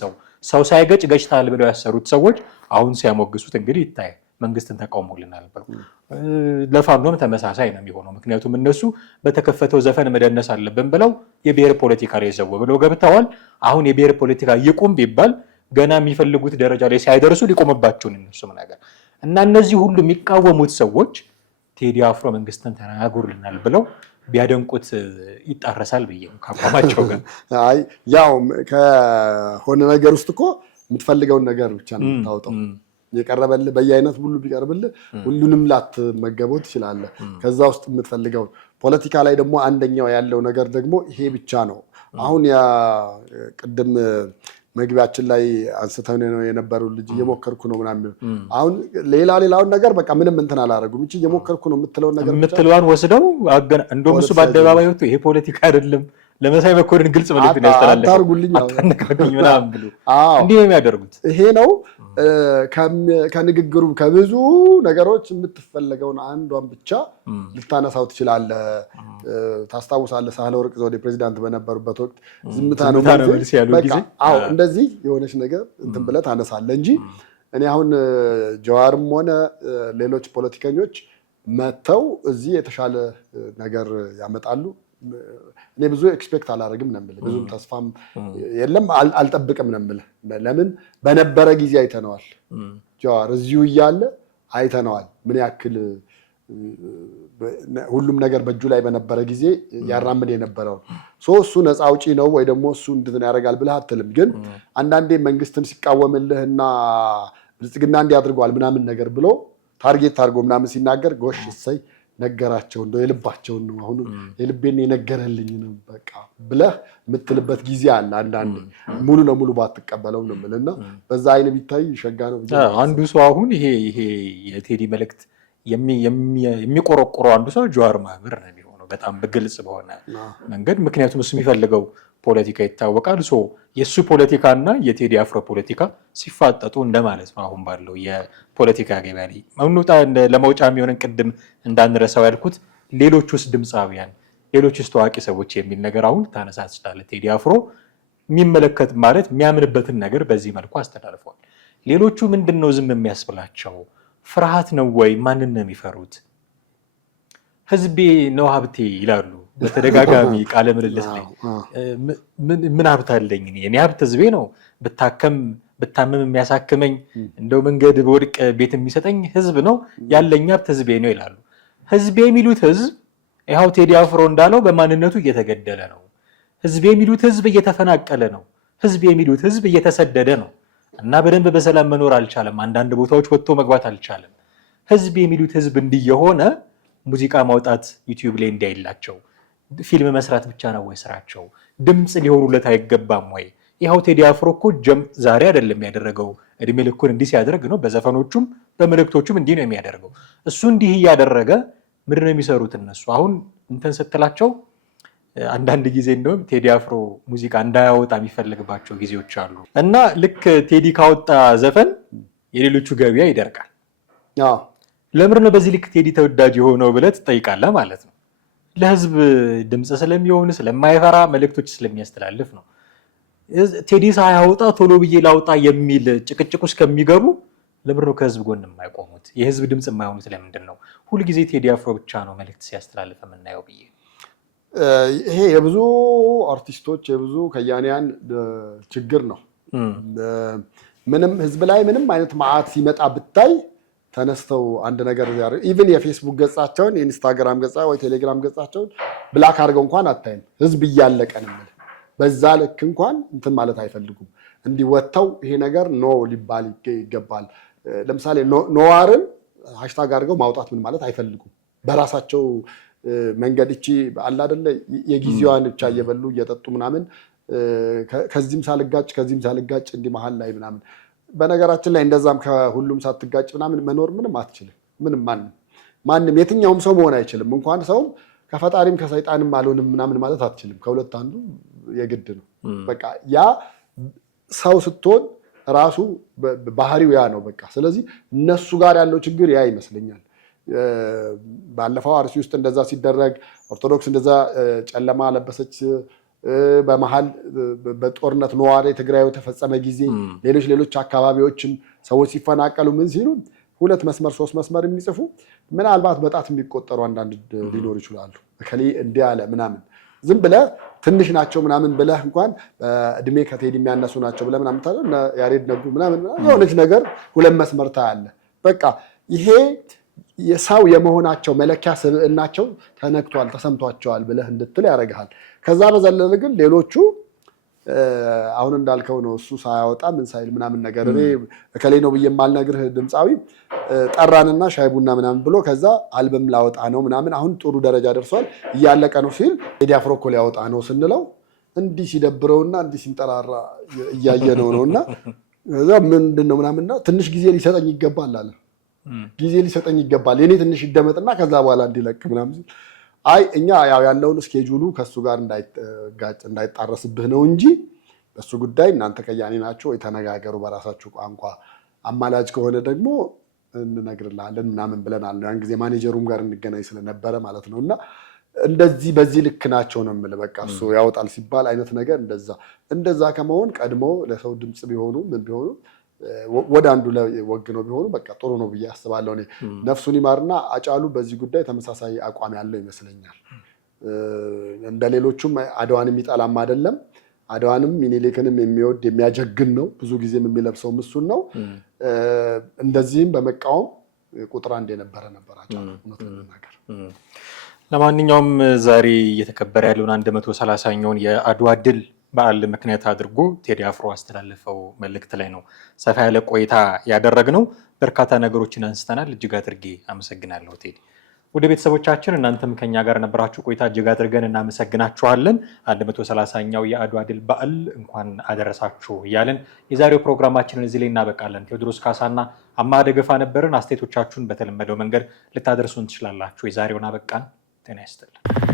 ሰው ሳይገጭ ገጭታል ብለው ያሰሩት ሰዎች አሁን ሲያሞግሱት እንግዲህ ይታይ መንግስትን ተቃውሞልናል ብለው። ለፋኖም ተመሳሳይ ነው የሚሆነው። ምክንያቱም እነሱ በተከፈተው ዘፈን መደነስ አለብን ብለው የብሔር ፖለቲካ ላይ ዘው ብለው ገብተዋል። አሁን የብሔር ፖለቲካ ይቁም ቢባል ገና የሚፈልጉት ደረጃ ላይ ሳይደርሱ ሊቆምባቸውን እነሱም ነገር እና እነዚህ ሁሉ የሚቃወሙት ሰዎች ቴዲ አፍሮ መንግስትን ተናግሮልናል ብለው ቢያደንቁት ይጣረሳል ብዬ ነው ከአቋማቸው ጋር። አይ ያው ከሆነ ነገር ውስጥ እኮ የምትፈልገውን ነገር ብቻ ነው የምታወጣው። የቀረበልህ በየአይነት ሁሉ ቢቀርብልህ ሁሉንም ላትመገበው ትችላለህ። ከዛ ውስጥ የምትፈልገውን ፖለቲካ ላይ ደግሞ አንደኛው ያለው ነገር ደግሞ ይሄ ብቻ ነው። አሁን ያ ቅድም መግቢያችን ላይ አንስተን ነው የነበረው ልጅ እየሞከርኩ ነው ምናምን። አሁን ሌላውን ነገር በቃ ምንም እንትን አላደረጉም። እቺ እየሞከርኩ ነው የምትለውን ነገር የምትለዋን ወስደው እንደውም እሱ በአደባባይ ወጥቶ ይሄ ፖለቲካ አይደለም ለመሳይ መኮንን ግልጽ መልዕክት ነው ያስተላለፈው። አታርጉልኝ አታነካኩኝ ምናምን ብሎ እንዲህ ነው የሚያደርጉት። ይሄ ነው ከንግግሩ ከብዙ ነገሮች የምትፈለገውን አንዷን ብቻ ልታነሳው ትችላለህ። ታስታውሳለህ ሳህለወርቅ ዘውዴ ፕሬዚዳንት በነበሩበት ወቅት ዝምታ ነው መልስ ያሉ ጊዜ እንደዚህ የሆነች ነገር እንትን ብለህ ታነሳለህ እንጂ እኔ አሁን ጀዋርም ሆነ ሌሎች ፖለቲከኞች መተው እዚህ የተሻለ ነገር ያመጣሉ እኔ ብዙ ኤክስፔክት አላደርግም ነው የምልህ። ብዙም ተስፋም የለም አልጠብቅም ነው የምልህ። ለምን በነበረ ጊዜ አይተነዋል። ጀዋር እዚሁ እያለ አይተነዋል ምን ያክል ሁሉም ነገር በእጁ ላይ በነበረ ጊዜ ያራምድ የነበረው እሱ ነፃ አውጪ ነው ወይ ደግሞ እሱ እንትን ያደርጋል ብለህ አትልም። ግን አንዳንዴ መንግስትን ሲቃወምልህና ብልጽግና እንዲያድርገዋል ምናምን ነገር ብሎ ታርጌት አድርጎ ምናምን ሲናገር ጎሽ እሰይ ነገራቸው እንደው የልባቸውን ነው አሁን የልቤን የነገረልኝ ነው በቃ ብለህ የምትልበት ጊዜ አለ። አንዳንዴ ሙሉ ለሙሉ ባትቀበለው ነው የምልህና በዛ አይነ ቢታይ ሸጋ ነው። አንዱ ሰው አሁን ይሄ የቴዲ መልእክት የሚቆረቆረው አንዱ ሰው ጀዋር መሀመድ ነው የሚሆነው። በጣም በግልጽ በሆነ መንገድ። ምክንያቱም እሱ የሚፈልገው ፖለቲካ ይታወቃል። የእሱ ፖለቲካና የቴዲ አፍሮ ፖለቲካ ሲፋጠጡ እንደማለት ነው። አሁን ባለው የፖለቲካ ገበያ ላይ መውጣ ለመውጫ የሚሆነን ቅድም እንዳንረሳው ያልኩት ሌሎች ውስጥ ድምፃውያን፣ ሌሎች ውስጥ ታዋቂ ሰዎች የሚል ነገር አሁን ታነሳ ትችላለህ። ቴዲ አፍሮ የሚመለከት ማለት የሚያምንበትን ነገር በዚህ መልኩ አስተላልፏል። ሌሎቹ ምንድን ነው ዝም የሚያስብላቸው? ፍርሃት ነው ወይ? ማንን ነው የሚፈሩት? ህዝቤ ነው ሀብቴ ይላሉ በተደጋጋሚ ቃለ ምልልስ ላይ። ምን ሀብት አለኝ? እኔ ሀብት ህዝቤ ነው። ብታመም የሚያሳክመኝ፣ እንደው መንገድ በወድቅ ቤት የሚሰጠኝ ህዝብ ነው። ያለኝ ሀብት ህዝቤ ነው ይላሉ። ህዝቤ የሚሉት ህዝብ ይኸው ቴዲ አፍሮ እንዳለው በማንነቱ እየተገደለ ነው። ህዝብ የሚሉት ህዝብ እየተፈናቀለ ነው። ህዝብ የሚሉት ህዝብ እየተሰደደ ነው እና በደንብ በሰላም መኖር አልቻለም። አንዳንድ ቦታዎች ወጥቶ መግባት አልቻለም። ህዝብ የሚሉት ህዝብ እንዲህ የሆነ ሙዚቃ ማውጣት ዩቲዩብ ላይ እንዳይላቸው ፊልም መስራት ብቻ ነው ወይ ስራቸው? ድምፅ ሊሆኑለት አይገባም ወይ? ይኸው ቴዲ አፍሮ እኮ ዛሬ አይደለም ያደረገው፣ እድሜ ልኩን እንዲህ ሲያደርግ ነው። በዘፈኖቹም በመልእክቶቹም እንዲህ ነው የሚያደርገው። እሱ እንዲህ እያደረገ ምንድን ነው የሚሰሩት እነሱ? አሁን እንትን ስትላቸው አንዳንድ ጊዜ እንደውም ቴዲ አፍሮ ሙዚቃ እንዳያወጣ የሚፈልግባቸው ጊዜዎች አሉ እና ልክ ቴዲ ካወጣ ዘፈን የሌሎቹ ገበያ ይደርቃል። ለምንድን ነው በዚህ ልክ ቴዲ ተወዳጅ የሆነው ብለህ ትጠይቃለህ ማለት ነው። ለህዝብ ድምፅ ስለሚሆን ስለማይፈራ መልእክቶች ስለሚያስተላልፍ ነው። ቴዲ ሳያወጣ ቶሎ ብዬ ላውጣ የሚል ጭቅጭቅ ውስጥ ከሚገቡ ለምንድን ነው ከህዝብ ጎን የማይቆሙት? የህዝብ ድምፅ የማይሆኑት ለምንድን ነው? ሁልጊዜ ቴዲ አፍሮ ብቻ ነው መልእክት ሲያስተላልፍ የምናየው ብዬ ይሄ የብዙ አርቲስቶች የብዙ ከያንያን ችግር ነው። ምንም ህዝብ ላይ ምንም አይነት መዓት ሲመጣ ብታይ ተነስተው አንድ ነገር ኢቭን የፌስቡክ ገጻቸውን የኢንስታግራም ገጻ ወይ ቴሌግራም ገጻቸውን ብላክ አድርገው እንኳን አታይም። ህዝብ እያለቀ ነው። በዛ ልክ እንኳን እንትን ማለት አይፈልጉም። እንዲወጣው ይሄ ነገር ኖ ሊባል ይገባል። ለምሳሌ ኖዋርን ሃሽታግ አድርገው ማውጣት ምን ማለት አይፈልጉም። በራሳቸው መንገድ እቺ አለ አይደለ የጊዜዋን ብቻ እየበሉ እየጠጡ ምናምን ከዚህም ሳልጋጭ እንዲህ መሀል ላይ ምናምን። በነገራችን ላይ እንደዛም ከሁሉም ሳትጋጭ ምናምን መኖር ምንም አትችልም። ምንም ማንም የትኛውም ሰው መሆን አይችልም። እንኳን ሰውም ከፈጣሪም ከሰይጣንም አልሆንም ምናምን ማለት አትችልም። ከሁለት አንዱ የግድ ነው። በቃ ያ ሰው ስትሆን ራሱ ባህሪው ያ ነው። በቃ ስለዚህ እነሱ ጋር ያለው ችግር ያ ይመስለኛል። ባለፈው አርሲ ውስጥ እንደዛ ሲደረግ ኦርቶዶክስ እንደዛ ጨለማ ለበሰች በመሃል በጦርነት ነዋሪ ትግራይ የተፈጸመ ጊዜ ሌሎች አካባቢዎችም ሰዎች ሲፈናቀሉ ምን ሲሉ 2 መስመር 3 መስመር የሚጽፉ ምናልባት በጣት የሚቆጠሩ አንዳንድ ሊኖር ይችላሉ። ከሌ እንዲህ ያለ ምናምን ዝም ብለህ ትንሽ ናቸው ምናምን ብለህ እንኳን እድሜ ከቴዲ የሚያነሱ ናቸው ብለህ ምናምን ታዲያ እና ያሬድ ነጉ ምናምን የሆነች ነገር 2 መስመር ታያለህ። በቃ ይሄ የሰው የመሆናቸው መለኪያ ስብዕናቸው ተነክቷል፣ ተሰምቷቸዋል ብለህ እንድትል ያደርግሃል። ከዛ በዘለለ ግን ሌሎቹ አሁን እንዳልከው ነው። እሱ ሳያወጣ ምን ሳይል ምናምን ነገር እኔ እከሌ ነው ብዬ የማልነግርህ ድምፃዊ ጠራንና ሻይ ቡና ምናምን ብሎ ከዛ አልበም ላወጣ ነው ምናምን አሁን ጥሩ ደረጃ ደርሷል እያለቀ ነው ሲል ቴዲ አፍሮ እኮ ሊያወጣ ነው ስንለው እንዲህ ሲደብረውና እንዲህ ሲንጠራራ እያየነው ነውና ከዛ ምንድን ነው ምናምንና ትንሽ ጊዜ ሊሰጠኝ ይገባል አለ። ጊዜ ሊሰጠኝ ይገባል የኔ ትንሽ ይደመጥና ከዛ በኋላ እንዲለቅ ምናምን ሲል አይ እኛ ያው ያለውን ስኬጁሉ ከሱ ጋር እንዳይጣረስብህ ነው እንጂ በሱ ጉዳይ እናንተ ከያኔ ናቸው የተነጋገሩ በራሳችሁ ቋንቋ አማላጅ ከሆነ ደግሞ እንነግርልሃለን ምናምን ብለናል። ያን ጊዜ ማኔጀሩም ጋር እንገናኝ ስለነበረ ማለት ነውና እንደዚህ በዚህ ልክ ናቸው ነው የምልህ። በቃ እሱ ያወጣል ሲባል አይነት ነገር እንደዛ ከመሆን ቀድሞ ለሰው ድምፅ ቢሆኑ ምን ቢሆኑ ወደ አንዱ ወግነው ቢሆኑ በቃ ጥሩ ነው ብዬ አስባለሁ። እኔ ነፍሱን ይማርና አጫሉ በዚህ ጉዳይ ተመሳሳይ አቋም ያለው ይመስለኛል። እንደሌሎቹም አድዋን የሚጠላም አይደለም። አድዋንም ሚኒሊክንም የሚወድ የሚያጀግን ነው። ብዙ ጊዜም የሚለብሰው እሱን ነው። እንደዚህም በመቃወም ቁጥር 1 የነበረ ነበር አጫሉ እውነት ለመናገር። ለማንኛውም ዛሬ እየተከበረ ያለውን 130ኛውን የአድዋ ድል በዓል ምክንያት አድርጎ ቴዲ አፍሮ አስተላለፈው መልእክት ላይ ነው ሰፋ ያለ ቆይታ ያደረግነው። በርካታ ነገሮችን አንስተናል። እጅግ አድርጌ አመሰግናለሁ ቴዲ። ወደ ቤተሰቦቻችን እናንተም ከኛ ጋር ነበራችሁ ቆይታ እጅግ አድርገን እናመሰግናችኋለን። 130ኛው የአድዋ ድል በዓል እንኳን አደረሳችሁ እያለን የዛሬው ፕሮግራማችንን እዚህ ላይ እናበቃለን። ቴዎድሮስ ካሳና አማሃ ደገፋ ነበርን። አስተያየቶቻችሁን በተለመደው መንገድ ልታደርሱን ትችላላችሁ። የዛሬውን አበቃን። ጤና ይስጥልን።